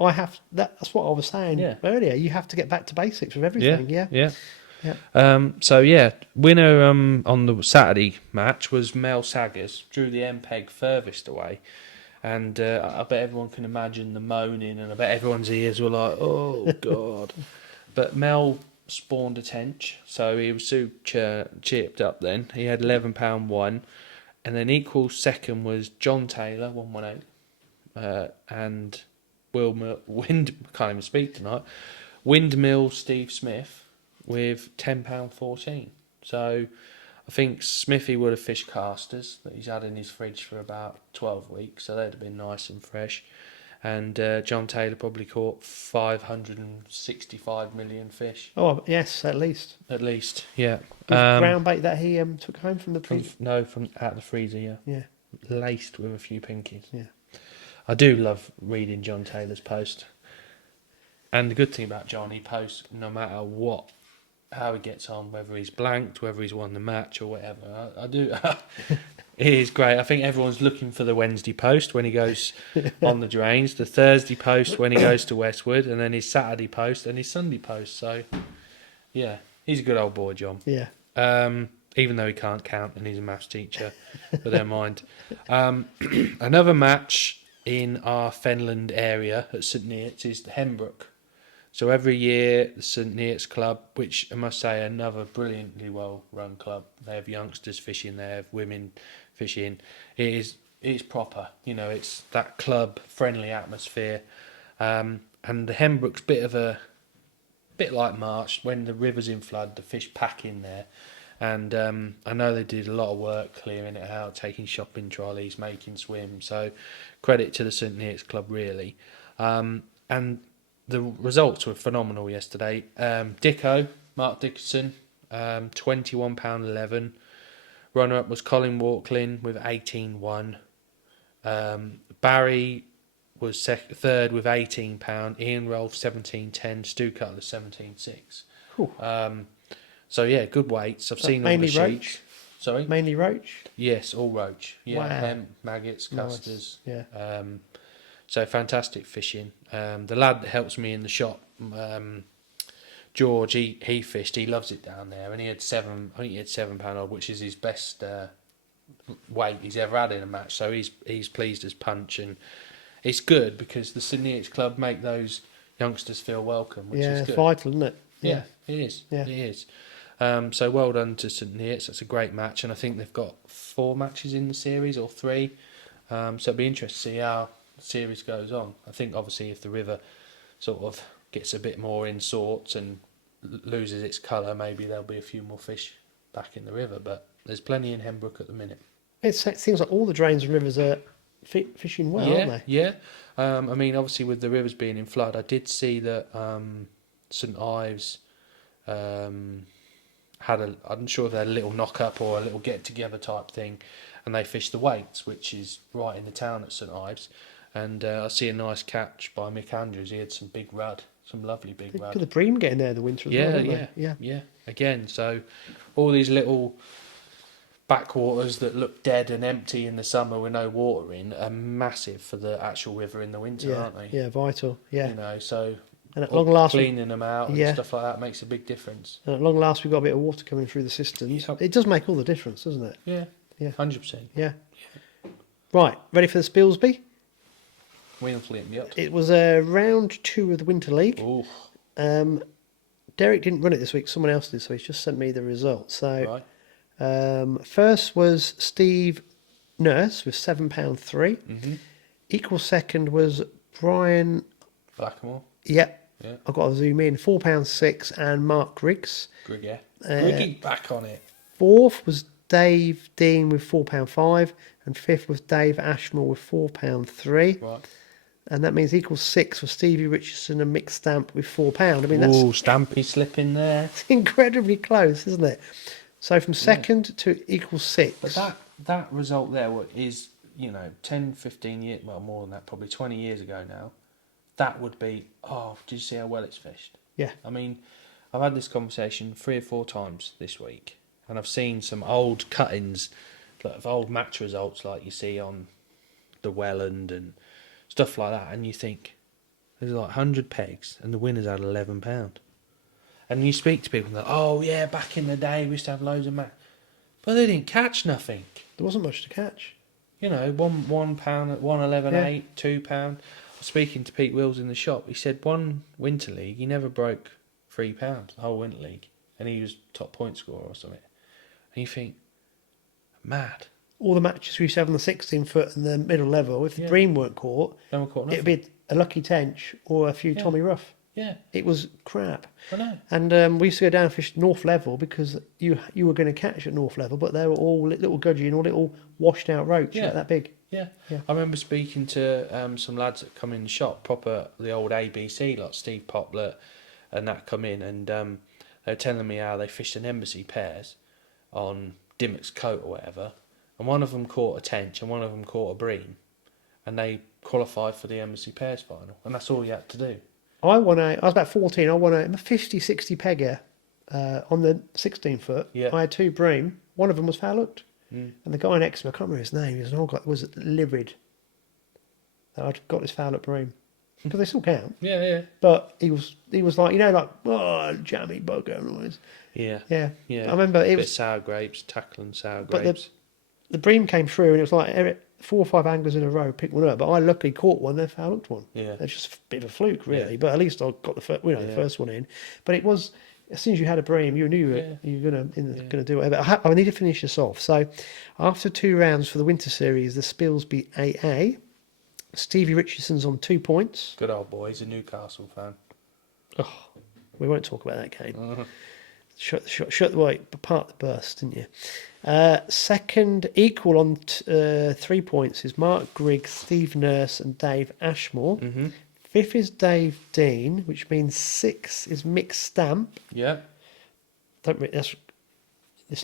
that's what I was saying earlier. You have to get back to basics with everything. Yeah. So winner on the Saturday match was Mel Saggers, drew the MPEG furthest away, and I bet everyone can imagine the moaning, and I bet everyone's ears were like, oh god. But Mel spawned a tench, so he was so chipped up then. He had £11.1, and then equal second was John Taylor, 118, and can't even speak tonight, Windmill Steve Smith with £10.14. So I think Smithy would have fished casters that he's had in his fridge for about 12 weeks, so they'd have been nice and fresh. And John Taylor probably caught 565 million fish. Oh, yes, at least. At least, yeah. Ground bait that he took home from the from out the freezer, yeah. Yeah. Laced with a few pinkies. Yeah. I do love reading John Taylor's post. And the good thing about John, he posts no matter what, how he gets on, whether he's blanked, whether he's won the match or whatever. I do. It is great. I think everyone's looking for the Wednesday post when he goes on the drains, the Thursday post when he goes to Westwood, and then his Saturday post and his Sunday post. So, yeah, he's a good old boy, John. Yeah. Even though he can't count and he's a maths teacher, but never mind. Another match in our Fenland area at St Neots is the Hembrook. So every year, the St Neots Club, which I must say another brilliantly well-run club, they have youngsters fishing, they have women fishing. It's proper, it's that club-friendly atmosphere. And the Hembrook's bit like March, when the river's in flood, the fish pack in there. And I know they did a lot of work clearing it out, taking shopping trolleys, making swims. So credit to the St Neots Club, really. And the results were phenomenal yesterday. Mark Dickinson, £21.11. Runner-up was Colin Walklin with 18.1. Barry was third with £18. Ian Rolfe 17.10. Stu Cutler 17.6. So yeah, good weights. I've seen all the sheets. Roach? Sorry? Mainly roach? Yes, all roach. Yeah, wow. Maggots, custers. Nice. Yeah. So fantastic fishing. The lad that helps me in the shop, George, he fished. He loves it down there, and he had £7 odd, which is his best weight he's ever had in a match. So he's pleased as punch, and it's good because the St Neots Club make those youngsters feel welcome, which is it's good. vital, isn't it? Yeah, it is. Yeah. It is. So well done to St Neots. That's a great match, and I think they've got 4 matches in the series or 3. So it'll be interesting to see how the series goes on. I think obviously if the river sort of gets a bit more in sorts and loses its colour, maybe there'll be a few more fish back in the river. But there's plenty in Hembrook at the minute. It seems like all the drains and rivers are fishing well, aren't they? Yeah. I mean, obviously with the rivers being in flood, I did see that St Ives had I'm sure they had a little knock up or a little get together type thing, and they fished the Waits, which is right in the town at St Ives. And I see a nice catch by Mick Andrews. He had some big rudd, some lovely big rudd. Could the bream get in there the winter as well, don't they? Yeah. Again, so all these little backwaters that look dead and empty in the summer with no water in are massive for the actual river in the winter, aren't they? Yeah, vital. Yeah. You know, so and at long last, cleaning them out and stuff like that makes a big difference. And at long last, we've got a bit of water coming through the systems. It does make all the difference, doesn't it? Yeah. 100%. Yeah. Right, ready for the Spilsby? Yep. It was round 2 of the Winter League. Ooh. Derek didn't run it this week, someone else did, so he's just sent me the results. So, right. First was Steve Nurse with £7.3. Mm-hmm. Equal second was Brian Blackmore. Yep. Yeah. I've got to zoom in. £4.6, and Mark Griggs. Griggy. Griggy back on it. Fourth was Dave Dean with £4.5, and fifth was Dave Ashmore with £4.3. Right. And that means equals 6 for Stevie Richardson and Mick Stamp with £4. I mean, that's Stampy slipping there. incredibly close, isn't it? So from second to equals 6. But that result there is, 10, 15 years, well, more than that, probably 20 years ago now. That would be, did you see how well it's fished? Yeah. I mean, I've had this conversation 3 or 4 times this week, and I've seen some old cuttings of old match results like you see on the Welland and stuff like that, and you think, there's like 100 pegs, and the winner's had £11. And you speak to people and they're, oh yeah, back in the day we used to have loads of match. But they didn't catch nothing. There wasn't much to catch. £1, £1.11.8, £2. Speaking to Pete Wills in the shop, he said one Winter League, he never broke £3, the whole Winter League. And he was top point scorer or something. And you think, mad. All the matches we used to have on the 16-foot and the middle level, if the bream weren't caught, it'd be a lucky tench or a few Tommy Ruff. Yeah. It was crap. I know. And we used to go down and fish North Level because you were going to catch at North Level, but they were all little gudgy and all little washed out roach, like that big. Yeah. I remember speaking to some lads that come in the shop, proper the old ABC, like Steve Poplet and that come in, and they were telling me how they fished an embassy pairs on Dimmock's Coat or whatever, and one of them caught a tench and one of them caught a bream, and they qualified for the embassy pairs final, and that's all you had to do. I was about 14, I won a 50, 60 pegger on the 16-foot. Yeah. I had 2 bream, one of them was foul hooked. Mm. And the guy next to me, I can't remember his name, he was an old guy, was livid that I'd got this foul hooked bream. Because they still count. Yeah. But he was like, jammy bugger noise. Yeah. I remember it was sour grapes, tackling sour grapes. The bream came through and it was like 4 or 5 anglers in a row picked one up, but I luckily caught one, then foul hooked one. Yeah. It's just a bit of a fluke, really. But at least I got the first one in. But it was, as soon as you had a bream, you knew you were going to do whatever. I need to finish this off. So, after 2 rounds for the winter series, the Spilsby AA, Stevie Richardson's on 2 points. Good old boy, he's a Newcastle fan. Oh, we won't talk about that game. Shut the wait, part the burst, didn't you? Second, equal on 3 points is Mark Griggs, Steve Nurse, and Dave Ashmore. Mm-hmm. Fifth is Dave Dean, which means 6 is Mick Stamp. Yeah. It's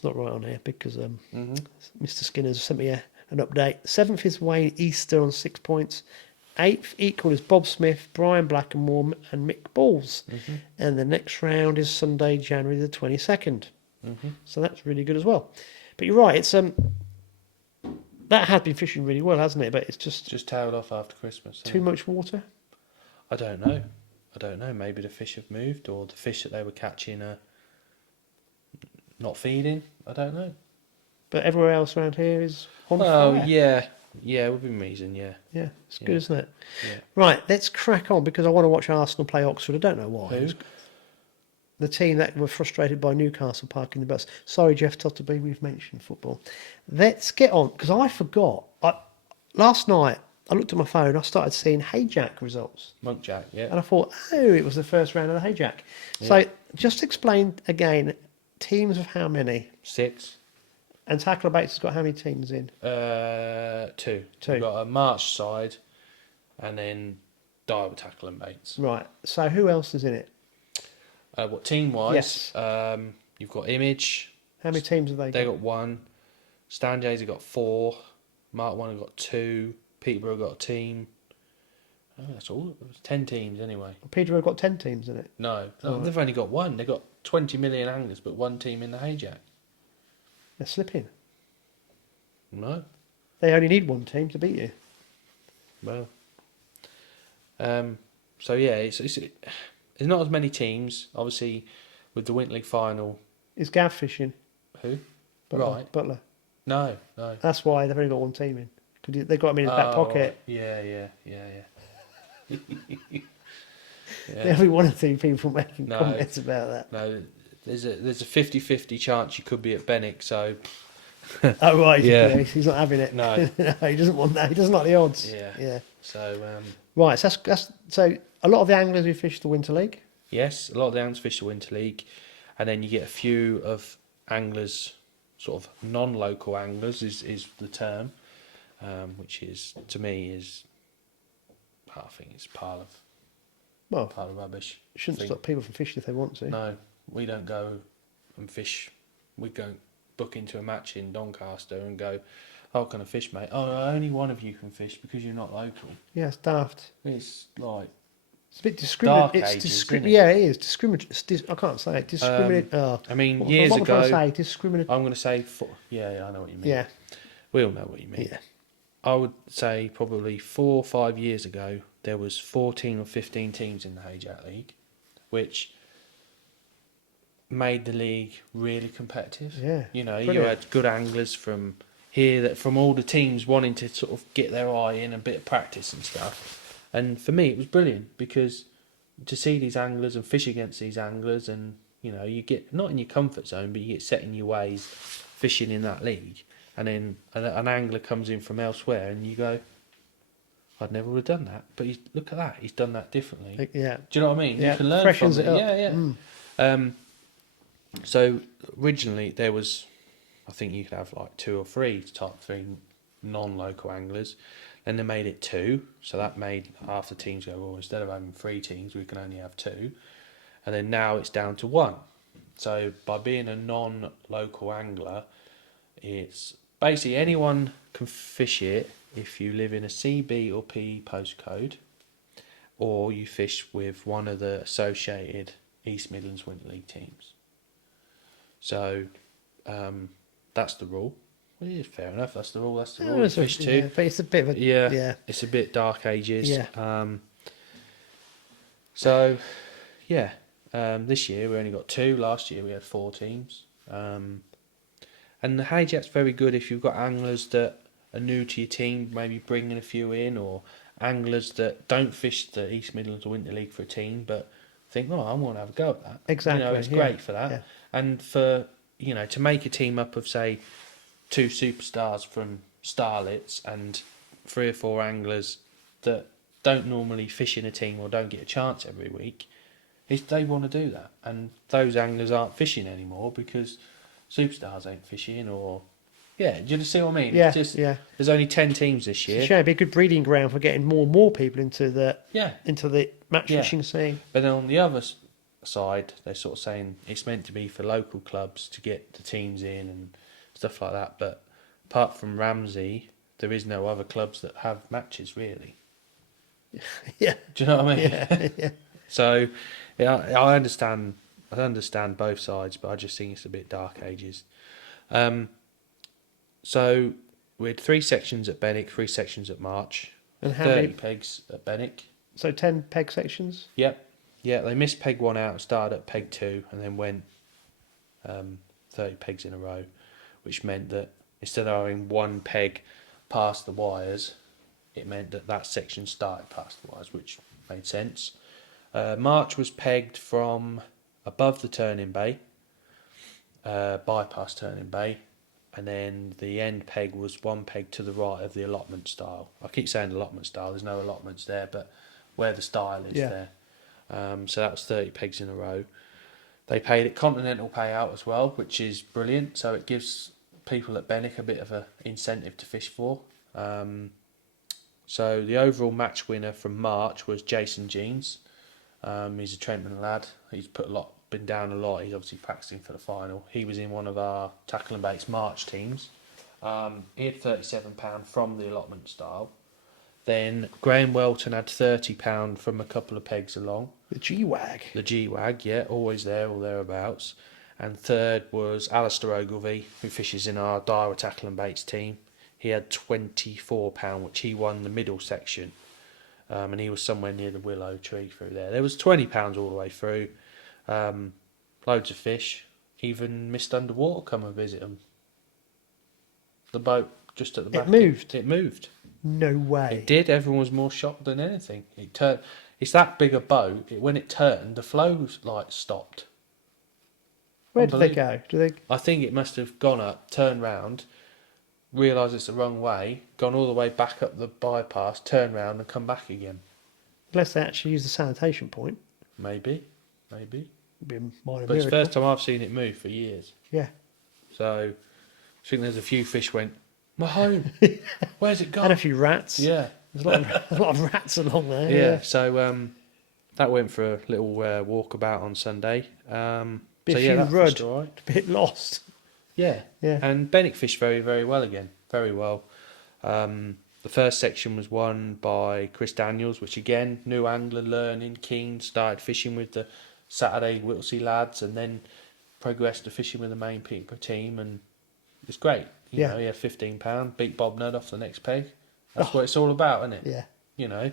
not right on here because Mr. Skinner's sent me an update. 7th is Wayne Easter on 6 points. 8th equal is Bob Smith, Brian Blackamore, and Mick Balls. Mm-hmm. And the next round is Sunday, January the 22nd. Mm-hmm. So that's really good as well. But you're right, it's that has been fishing really well, hasn't it? But it's just tailed off after Christmas. Too much water? I don't know. Maybe the fish have moved, or the fish that they were catching are not feeding. I don't know. but everywhere else around here is on Oh fire. yeah, we've been amazing. Yeah, Yeah, it's good, isn't it? yeah. Right, let's crack on because I want to watch Arsenal play Oxford. I don't know why. Who? The team that were frustrated by Newcastle parking the bus. Sorry, Jeff Totterby, we've mentioned football. Let's get on because I forgot. Last night I looked at my phone. I started seeing Hayjack results, Monkjack. Yeah. and I thought, oh, it was the first round of the Hayjack. So Yeah. just explain again. Teams of how many? 6. And Tackle Bates has got how many teams in? 2. Two. We've got a March side, and then Dial Tackle and Bates. Right. So who else is in it? What team wise? Yes. You've got Image. How many teams have they got? They got 1. Stanjays have got 4. Mark 1 have got 2. Peterborough got a team. Oh, that's all. It was 10 teams anyway. Peterborough got 10 teams in it. No, Oh. they've only got 1. They've got 20 million anglers, but 1 team in the Hayjack. They're slipping. No. They only need one team to beat you. Well. So yeah, it's there's not as many teams. Obviously, with the Winter League final. Is Gav fishing? Who? Butler. Right. Butler. No. That's why they've only got one team in. Because they've got him in his back pocket. Yeah. There'll be one or two people making No. comments about that. No, there's a 50-50 chance you could be at Benwick, so Oh, right. Yeah. He's not having it. No. No, he doesn't want that. He doesn't like the odds. yeah. So Right. So that's so a lot of the anglers who fish the Winter League. yes, a lot of the anglers fish the Winter League, and then you get a few of anglers, sort of non-local anglers is the term, which is to me is, I think it's pile of rubbish. Shouldn't Think- stop people from fishing if they want to. No, we don't go and fish. We go book into a match in Doncaster and go, oh, can I fish, mate? Oh, only one of you can fish because you're not local. Yeah, it's daft. It's like, It's a bit discriminatory. Dark It's ages, isn't it? Yeah, it is discriminatory. I can't say it. Discriminatory. I mean, what years was I ago, say? Discriminatory. I'm going to say, yeah, I know what you mean. Yeah, We all know what you mean. yeah. I would say probably 4 or 5 years ago, there was 14 or 15 teams in the Hayjack League, which made the league really competitive. Yeah, You know, brilliant. you had good anglers from here, that from all the teams wanting to sort of get their eye in, a bit of practice and stuff. And for me, it was brilliant because to see these anglers and fish against these anglers, and you know, you get not in your comfort zone, but you get set in your ways fishing in that league. And then an angler comes in from elsewhere, and you go, I'd never would have done that. But look at that, he's done that differently. Yeah. Do you know what I mean? Yeah, You can learn freshens from it up. Yeah. So originally there was, I think you could have like 2 or 3 type 3 non-local anglers. Then they made it 2, so that made half the teams go, well, instead of having 3 teams, we can only have 2. And then now it's down to 1. So by being a non-local angler, it's basically anyone can fish it if you live in a CB or P postcode, or you fish with one of the associated East Midlands Winter League teams. So that's the rule. Well, it is fair enough. That's the rule. That's the rule. You fish Yeah, too. but it's a bit of a Yeah. It's a bit dark ages. Yeah. So yeah. This year we only got 2. Last year we had 4 teams. And the Hayjack's very good if you've got anglers that are new to your team, maybe bringing a few in, or anglers that don't fish the East Midlands Winter League for a team, but think, oh, I want to have a go at that. Exactly. You know, it's yeah. great for that. Yeah. And for, you know, to make a team up of, say, 2 superstars from Starlets and 3 or 4 anglers that don't normally fish in a team or don't get a chance every week, they want to do that. And those anglers aren't fishing anymore because superstars ain't fishing, or yeah, do you see what I mean? Yeah, It's just, yeah. there's only 10 teams this It's year. a shame. It'd be a good breeding ground for getting more and more people into the Yeah, match Yeah. fishing scene. but then on the other side, they're sort of saying it's meant to be for local clubs to get the teams in and stuff like that. But apart from Ramsey, there is no other clubs that have matches really. Yeah, Do you know what I mean? yeah, yeah. So, yeah, I understand. I understand both sides, but I just think it's a bit dark ages. So we had 3 sections at Benwick, 3 sections at March, And how 30 many? pegs at Benwick. So 10 peg sections. Yep. Yeah, they missed peg 1 out, started at peg 2, and then went 30 pegs in a row, which meant that instead of having one peg past the wires, it meant that section started past the wires, which made sense. March was pegged from above the turning bay, bypass turning bay, and then the end peg was one peg to the right of the allotment stile. I keep saying allotment stile, there's no allotments there, but where the stile is there. So that was 30 pegs in a row. They paid it continental payout as well, which is brilliant. So it gives people at Benwick a bit of an incentive to fish for. So the overall match winner from March was Jason Jeans. He's a Trentman lad. He's been down a lot. He's obviously practicing for the final. He was in one of our Tackle and Baits March teams. He had £37 from the allotment style. Then Graham Welton had £30 from a couple of pegs along. The G-Wag. The G-Wag, yeah, always there or thereabouts. And third was Alistair Ogilvie, who fishes in our Dara Tackle and Baits team. He had £24, which he won the middle section. And he was somewhere near the willow tree through there. There was £20 all the way through. Loads of fish. Even missed underwater come and visit them. The boat just at the back. It moved. No way. It did. Everyone was more shocked than anything. It turned. It's that big a boat. When it turned, the flow stopped. Where did they go? I think it must have gone up, turned round, realised it's the wrong way, gone all the way back up the bypass, turned round and come back again. Unless they actually use the sanitation point. Maybe. It'd be a minor But it's miracle. the first time I've seen it move for years. Yeah. So I think there's a few fish went, my home, where's it gone? And a few rats. Yeah. There's a lot of rats along there. Yeah, so that went for a little walkabout on Sunday. Bit so few yeah, that rud, fished all right. a bit lost. Yeah. Yeah. And Benwick fished very, very well again. Very well. The first section was won by Chris Daniels, which again, new angler, learning, keen, started fishing with the Saturday Whittlesea lads and then progressed to fishing with the main people team, and it's great. You know, he had £15, beat Bob Nudd off the next peg. That's what it's all about, isn't it? Yeah. You know.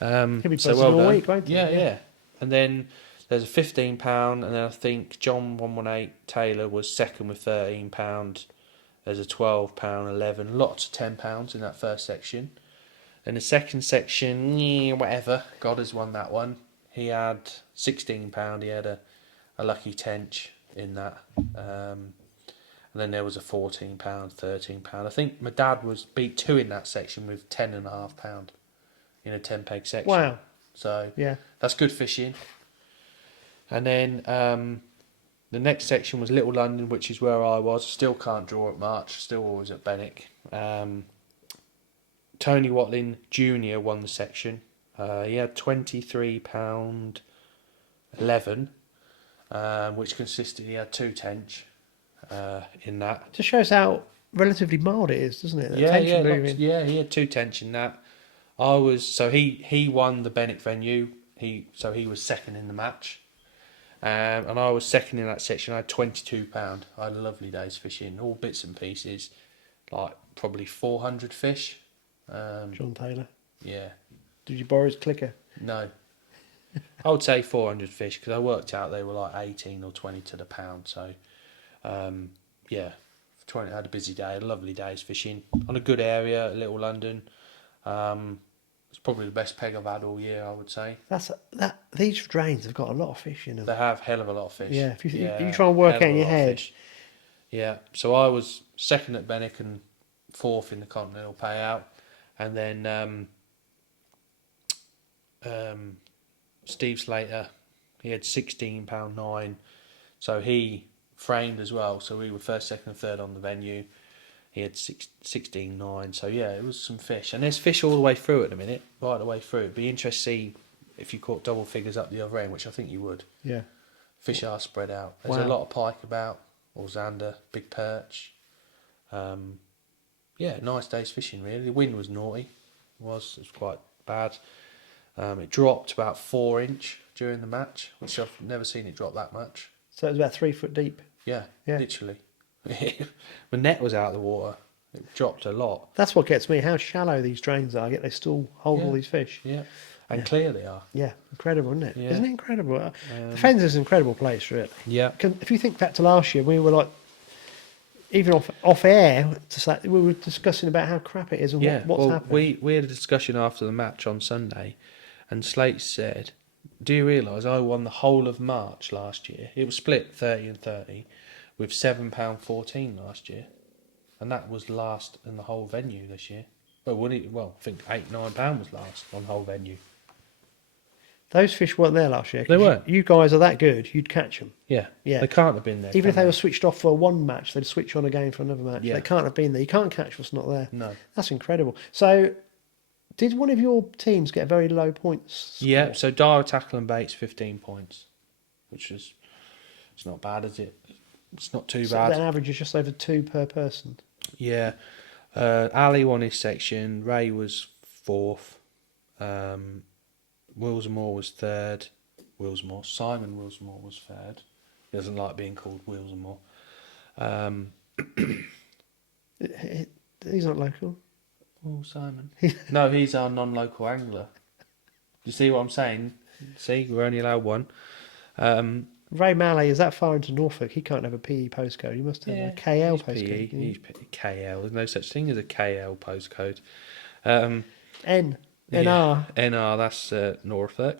He'll be So buzzing all week, won't he? Yeah. And then there's a £15, and then I think John 118 Taylor was second with £13. There's a £12, 11, lots of £10 in that first section. In the second section, whatever, God has won that one. He had £16. He had a lucky tench in that. And then there was a £14, £13. I think my dad was beat two in that section with £10.5 in a 10 peg section. Wow. So yeah, that's good fishing. And then the next section was Little London, which is where I was. Still can't draw at March. Still always at Benwick. Tony Watling Jr. won the section. He had £23, 11, which consisted, he had two tench in that. just shows how relatively mild it is, doesn't it? He had two tench in that. He won the Benwick venue. He was second in the match. And I was second in that section. I had £22. I had a lovely day's fishing, all bits and pieces, like probably 400 fish. John Taylor. Yeah. Did you borrow his clicker? No. I would say 400 fish because I worked out they were like 18 or 20 to the pound. So, yeah, I had a busy day, a lovely day's fishing on a good area at Little London. It's probably the best peg I've had all year, I would say. These drains have got a lot of fish in them. They have hell of a lot of fish. Yeah, if you try and work out in your head. Fish. Yeah, so I was second at Benwick and fourth in the Continental payout, and then Steve Slater, he had £16.9, so he framed as well. So we were first, second, and third on the venue. He had 16.9, so yeah, it was some fish. And there's fish all the way through at the minute, right the way through. It'd be interesting to see if you caught double figures up the other end, which I think you would. Yeah. Fish are spread out. There's a lot of pike about, or zander, big perch. Yeah, nice day's fishing really. The wind was naughty. It was quite bad. It dropped about 4 inch during the match, which I've never seen it drop that much. So it was about 3 foot deep. Yeah. Literally. My net was out of the water. It dropped a lot. That's what gets me, how shallow these drains are, yet they still hold all these fish. Yeah. And clear they are. Yeah, incredible, isn't it? Yeah. Isn't it incredible? The Fens is an incredible place, really. Yeah. If you think back to last year, we were like, even off air, to say, we were discussing about how crap it is and what's happening. We had a discussion after the match on Sunday, and Slate said, "Do you realise I won the whole of March last year? It was split 30 and 30, with £7.14 last year, and that was last in the whole venue this year. Well, I think £8-9 was last on the whole venue. Those fish weren't there last year. 'Cause They weren't. You guys are that good. You'd catch them. Yeah, Yeah. they can't have been there. Even if can they were switched off for one match, they'd switch on again for another match. Yeah. They can't have been there. You can't catch what's not there. No. That's incredible. So, did one of your teams get a very low points score? Yeah, so Dara, Tackle and Bait's 15 points, which is, it's not bad, is it? It's not too So bad. that average is just over 2 per person. Yeah. Ali won his section. Ray was 4th. Wilsmore was 3rd. Simon Wilsmore was 3rd. He doesn't like being called Wilsmore. He's not local. Oh, Simon. No, he's our non-local angler. You see what I'm saying? See, we're only allowed one. Ray Malley is that far into Norfolk. He can't have a PE postcode. He must have a KL he's postcode. PE, he's KL. There's no such thing as a KL postcode. NR. NR, that's Norfolk.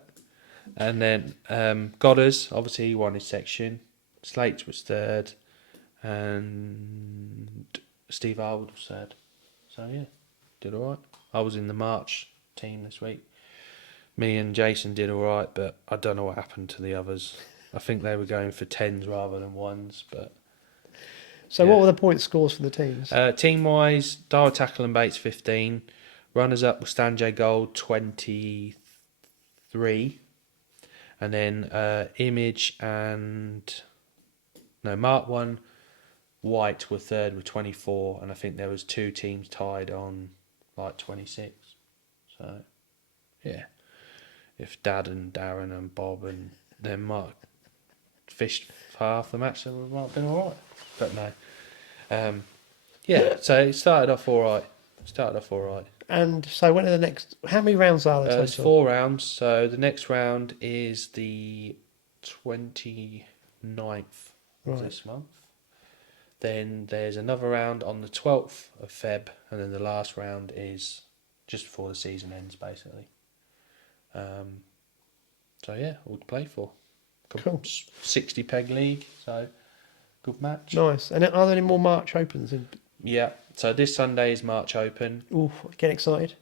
And then Goddard's, obviously he won his section. Slates was 3rd. And Steve Harwood was 3rd. So yeah, did alright. I was in the March team this week. Me and Jason did alright, but I don't know what happened to the others. I think they were going for 10s rather than 1s, but... So what were the point scores for the teams? Team-wise, Dara, Tackle and Baits 15. Runners-up was Stanjay Gold 23. And then Image and... No, Mark 1, White were 3rd with 24. And I think there was 2 teams tied on like 26. So, yeah. If Dad and Darren and Bob and then Mark fished for half the match, then we might have been alright. But no. Yeah, so it started off alright. And so when are the next... How many rounds are there? There's 4 rounds. So the next round is the 29th of this month. Then there's another round on the 12th of Feb. And then the last round is just before the season ends, basically. So yeah, all to play for. Cool. 60 peg league, so good match. Nice. And are there any more March Opens? Yeah, so this Sunday is March Open. Ooh, get excited.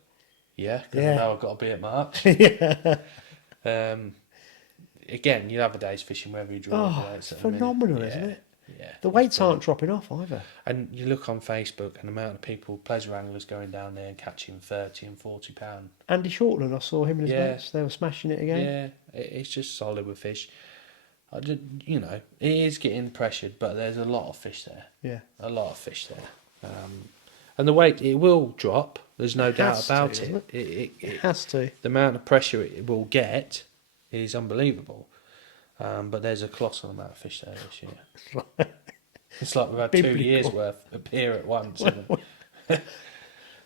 Yeah, because I know I've got to be at March. Yeah. Again, you'll have a day's fishing wherever you draw. Oh, it's phenomenal, isn't it? Yeah. The weights aren't dropping off either. And you look on Facebook and the amount of people, pleasure anglers going down there and catching 30 and 40 pound. Andy Shortland, I saw him and his mates. They were smashing it again. Yeah, it's just solid with fish. It is getting pressured, but there's a lot of fish there. Yeah. A lot of fish there. And the weight, it will drop. There's no doubt about it. It has to. The amount of pressure it will get is unbelievable. But there's a colossal amount of fish there this year. It's like we've had 2 years worth appear at once.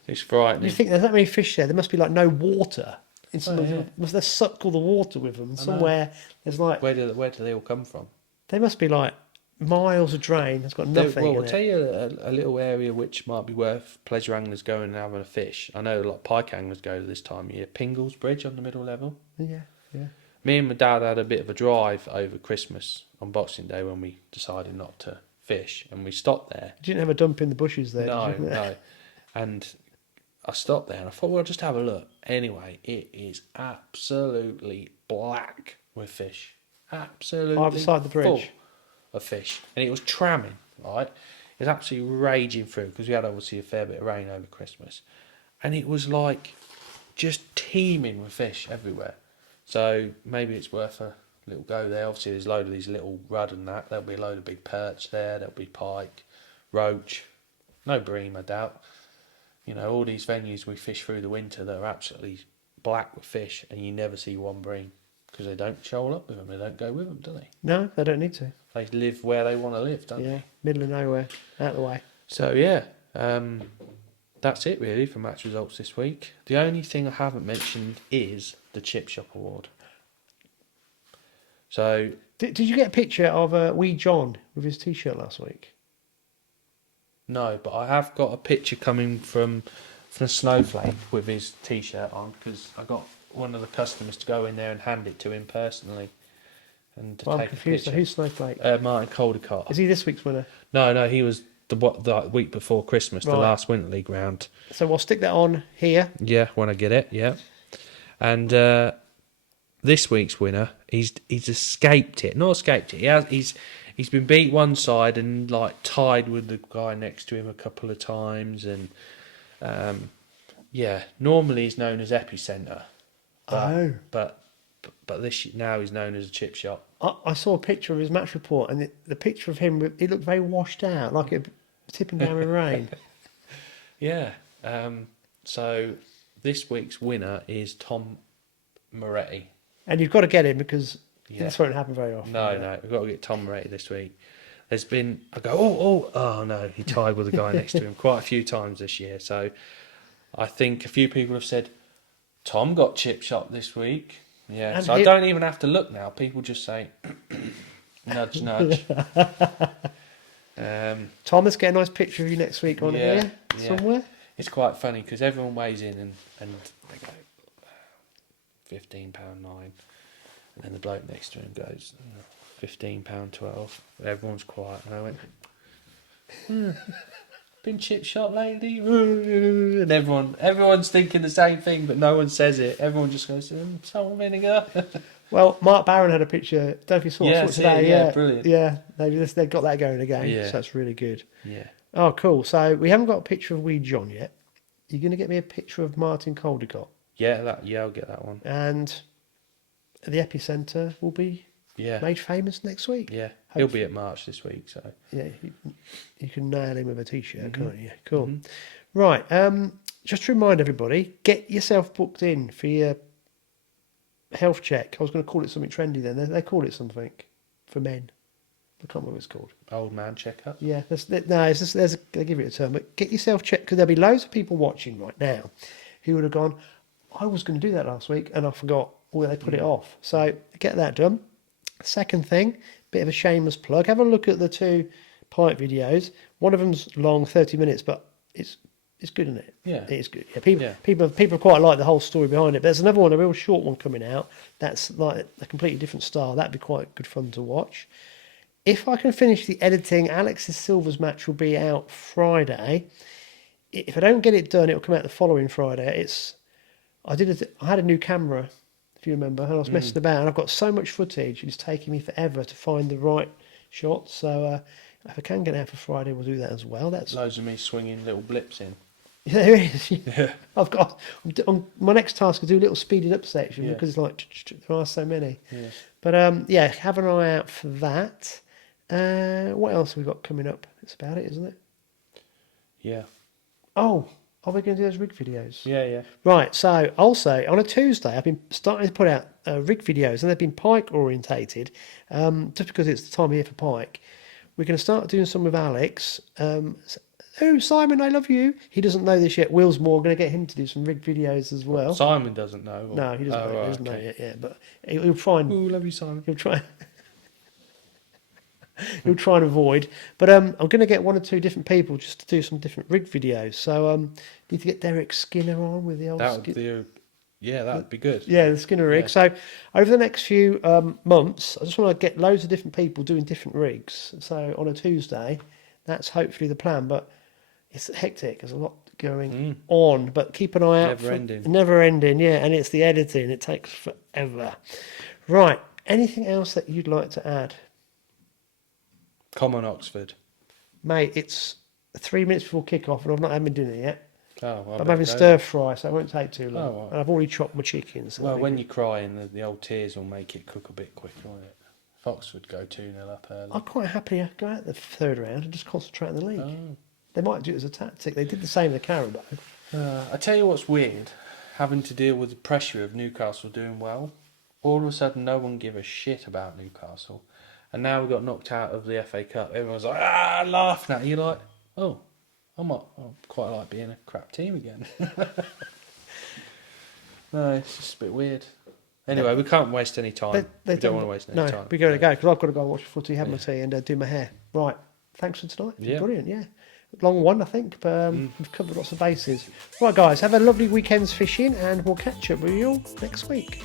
It's frightening. You think there's that many fish there? There must be like no water. Must they suck all the water with them? Somewhere there's like... Where do they all come from? They must be like miles of drain. It's got nothing in I'll it. tell you a little area which might be worth pleasure anglers going and having a fish. I know a lot of pike anglers go to this time of year. Pingles Bridge on the middle level. Yeah. Me and my dad had a bit of a drive over Christmas on Boxing Day when we decided not to fish, and we stopped there. You didn't have a dump in the bushes there, No, did you? no. And I stopped there and I thought, well, I'll just have a look. Anyway, it is absolutely black with fish. Absolutely Either side of the bridge. full of fish. And it was tramming, right? It was absolutely raging through because we had obviously a fair bit of rain over Christmas. And it was like just teeming with fish everywhere. So maybe it's worth a little go there. Obviously there's a load of these little rudd and that. There'll be a load of big perch there. There'll be pike, roach, no bream I doubt. All these venues we fish through the winter that are absolutely black with fish and you never see one bream because they don't shoal up with them. They don't go with them, do they? No, they don't need to. They live where they want to live, don't they? Yeah, middle of nowhere, out of the way. So yeah, that's it really for match results this week. The only thing I haven't mentioned is the Chip Shop Award. So Did you get a picture of Wee John with his T-shirt last week? No, but I have got a picture coming from Snowflake with his T-shirt on, because I got one of the customers to go in there and hand it to him personally and to Well, I'm take a confused. So picture. who's Snowflake? Martin Caldecott. Is he this week's winner? No, he was the week before Christmas, the Right. last Winter League round. So we'll stick that on here. Yeah, when I get it, yeah. And this week's winner, he's escaped it. Not escaped it. He's been beat one side and like tied with the guy next to him a couple of times, and normally he's known as Epicenter. But this now he's known as a chip shot. I saw a picture of his match report, and the picture of him, he looked very washed out, like it tipping down with rain. Yeah. So this week's winner is Tom Moretti. And you've got to get him because this won't happen very often. No, we've got to get Tom Moretti this week. I go, oh no, he tied with the guy next to him quite a few times this year. So I think a few people have said, Tom got chip shot this week. Yeah, and so I don't even have to look now. People just say, nudge, nudge. Thomas, get a nice picture of you next week on here somewhere. It's quite funny because everyone weighs in and they go, £15.9. And then the bloke next to him goes, £15.12. Everyone's quiet. And I went, been chip shot lately? And everyone's thinking the same thing, but no one says it. Everyone just goes, salt and vinegar. Well, Mark Barron had a picture. Don't know if you saw it today. Yeah, brilliant. Yeah, they've got that going again. Yeah. So that's really good. Yeah. Oh, cool. So we haven't got a picture of Wee John yet. You're going to get me a picture of Martin Caldecott. Yeah, I'll get that one. And the Epicenter will be made famous next week. Yeah, he'll be at March this week. So yeah, you can nail him with a T-shirt, can't you? Cool. Mm-hmm. Right. Just to remind everybody, get yourself booked in for your health check. I was going to call it something trendy then. They call it something for men. I can't remember what it's called. Old man checkup? Yeah, they give it a term. But get yourself checked, because there'll be loads of people watching right now who would have gone, I was going to do that last week and I forgot, or they put it off. So get that done. Second thing, bit of a shameless plug. Have a look at the 2 pipe videos. One of them's long, 30 minutes, but it's good, isn't it? Yeah. It's good. Yeah, people quite like the whole story behind it. But there's another one, a real short one coming out. That's like a completely different style. That'd be quite good fun to watch. If I can finish the editing, Alexis Silver's match will be out Friday. If I don't get it done, it'll come out the following Friday. I had a new camera, if you remember, and I was messing about, and I've got so much footage, it's taking me forever to find the right shot. So if I can get it out for Friday, we'll do that as well. That's loads of me swinging little blips in. Yeah, there is. Yeah. On my next task, I do a little speeded up section because it's like there are so many. Yeah. But have an eye out for that. What else have we got coming up? That's about it, isn't it? Yeah. Oh, are we going to do those rig videos? Yeah. Right, so also on a Tuesday, I've been starting to put out rig videos, and they've been pike orientated, just because it's the time of year for pike. We're going to start doing some with Alex. Oh, Simon, I love you. He doesn't know this yet. Will's more. Going to get him to do some rig videos as well. Simon doesn't know. No, he doesn't know. He doesn't know yet. Yeah, but he'll try and. Ooh, love you, Simon. He'll try. He'll try and avoid. But I'm going to get 1 or 2 different people just to do some different rig videos. So need to get Derek Skinner on with the old. That'd be good. Yeah, the Skinner rig. Yeah. So over the next few months, I just want to get loads of different people doing different rigs. So on a Tuesday, that's hopefully the plan. But it's hectic. There's a lot going on. But keep an eye out. Never ending, yeah. And it's the editing. It takes forever. Right. Anything else that you'd like to add? Come on, Oxford. Mate, it's 3 minutes before kick-off and I've not had my dinner yet. Oh, well, I'm having stir-fry, so it won't take too long. Oh, right. And I've already chopped my chicken. So well, when you're crying, the old tears will make it cook a bit quicker, won't it? If Oxford go 2-0 up early. I'd quite happily go out the third round and just concentrate on the league. Oh. They might do it as a tactic. They did the same with the Carabao. I tell you what's weird, having to deal with the pressure of Newcastle doing well. All of a sudden, no one give a shit about Newcastle. And now we got knocked out of the FA Cup. Everyone's like, laughing at you. You're like, oh, I quite like being a crap team again. No, it's just a bit weird. Anyway, we can't waste any time. We don't want to waste any time. No, we're going to go because I've got to go and watch footy, have my tea and do my hair. Right, thanks for tonight. Yeah. Brilliant, yeah. long one, I think, but we've covered lots of bases. Right, guys, have a lovely weekend's fishing, and we'll catch up with you all next week.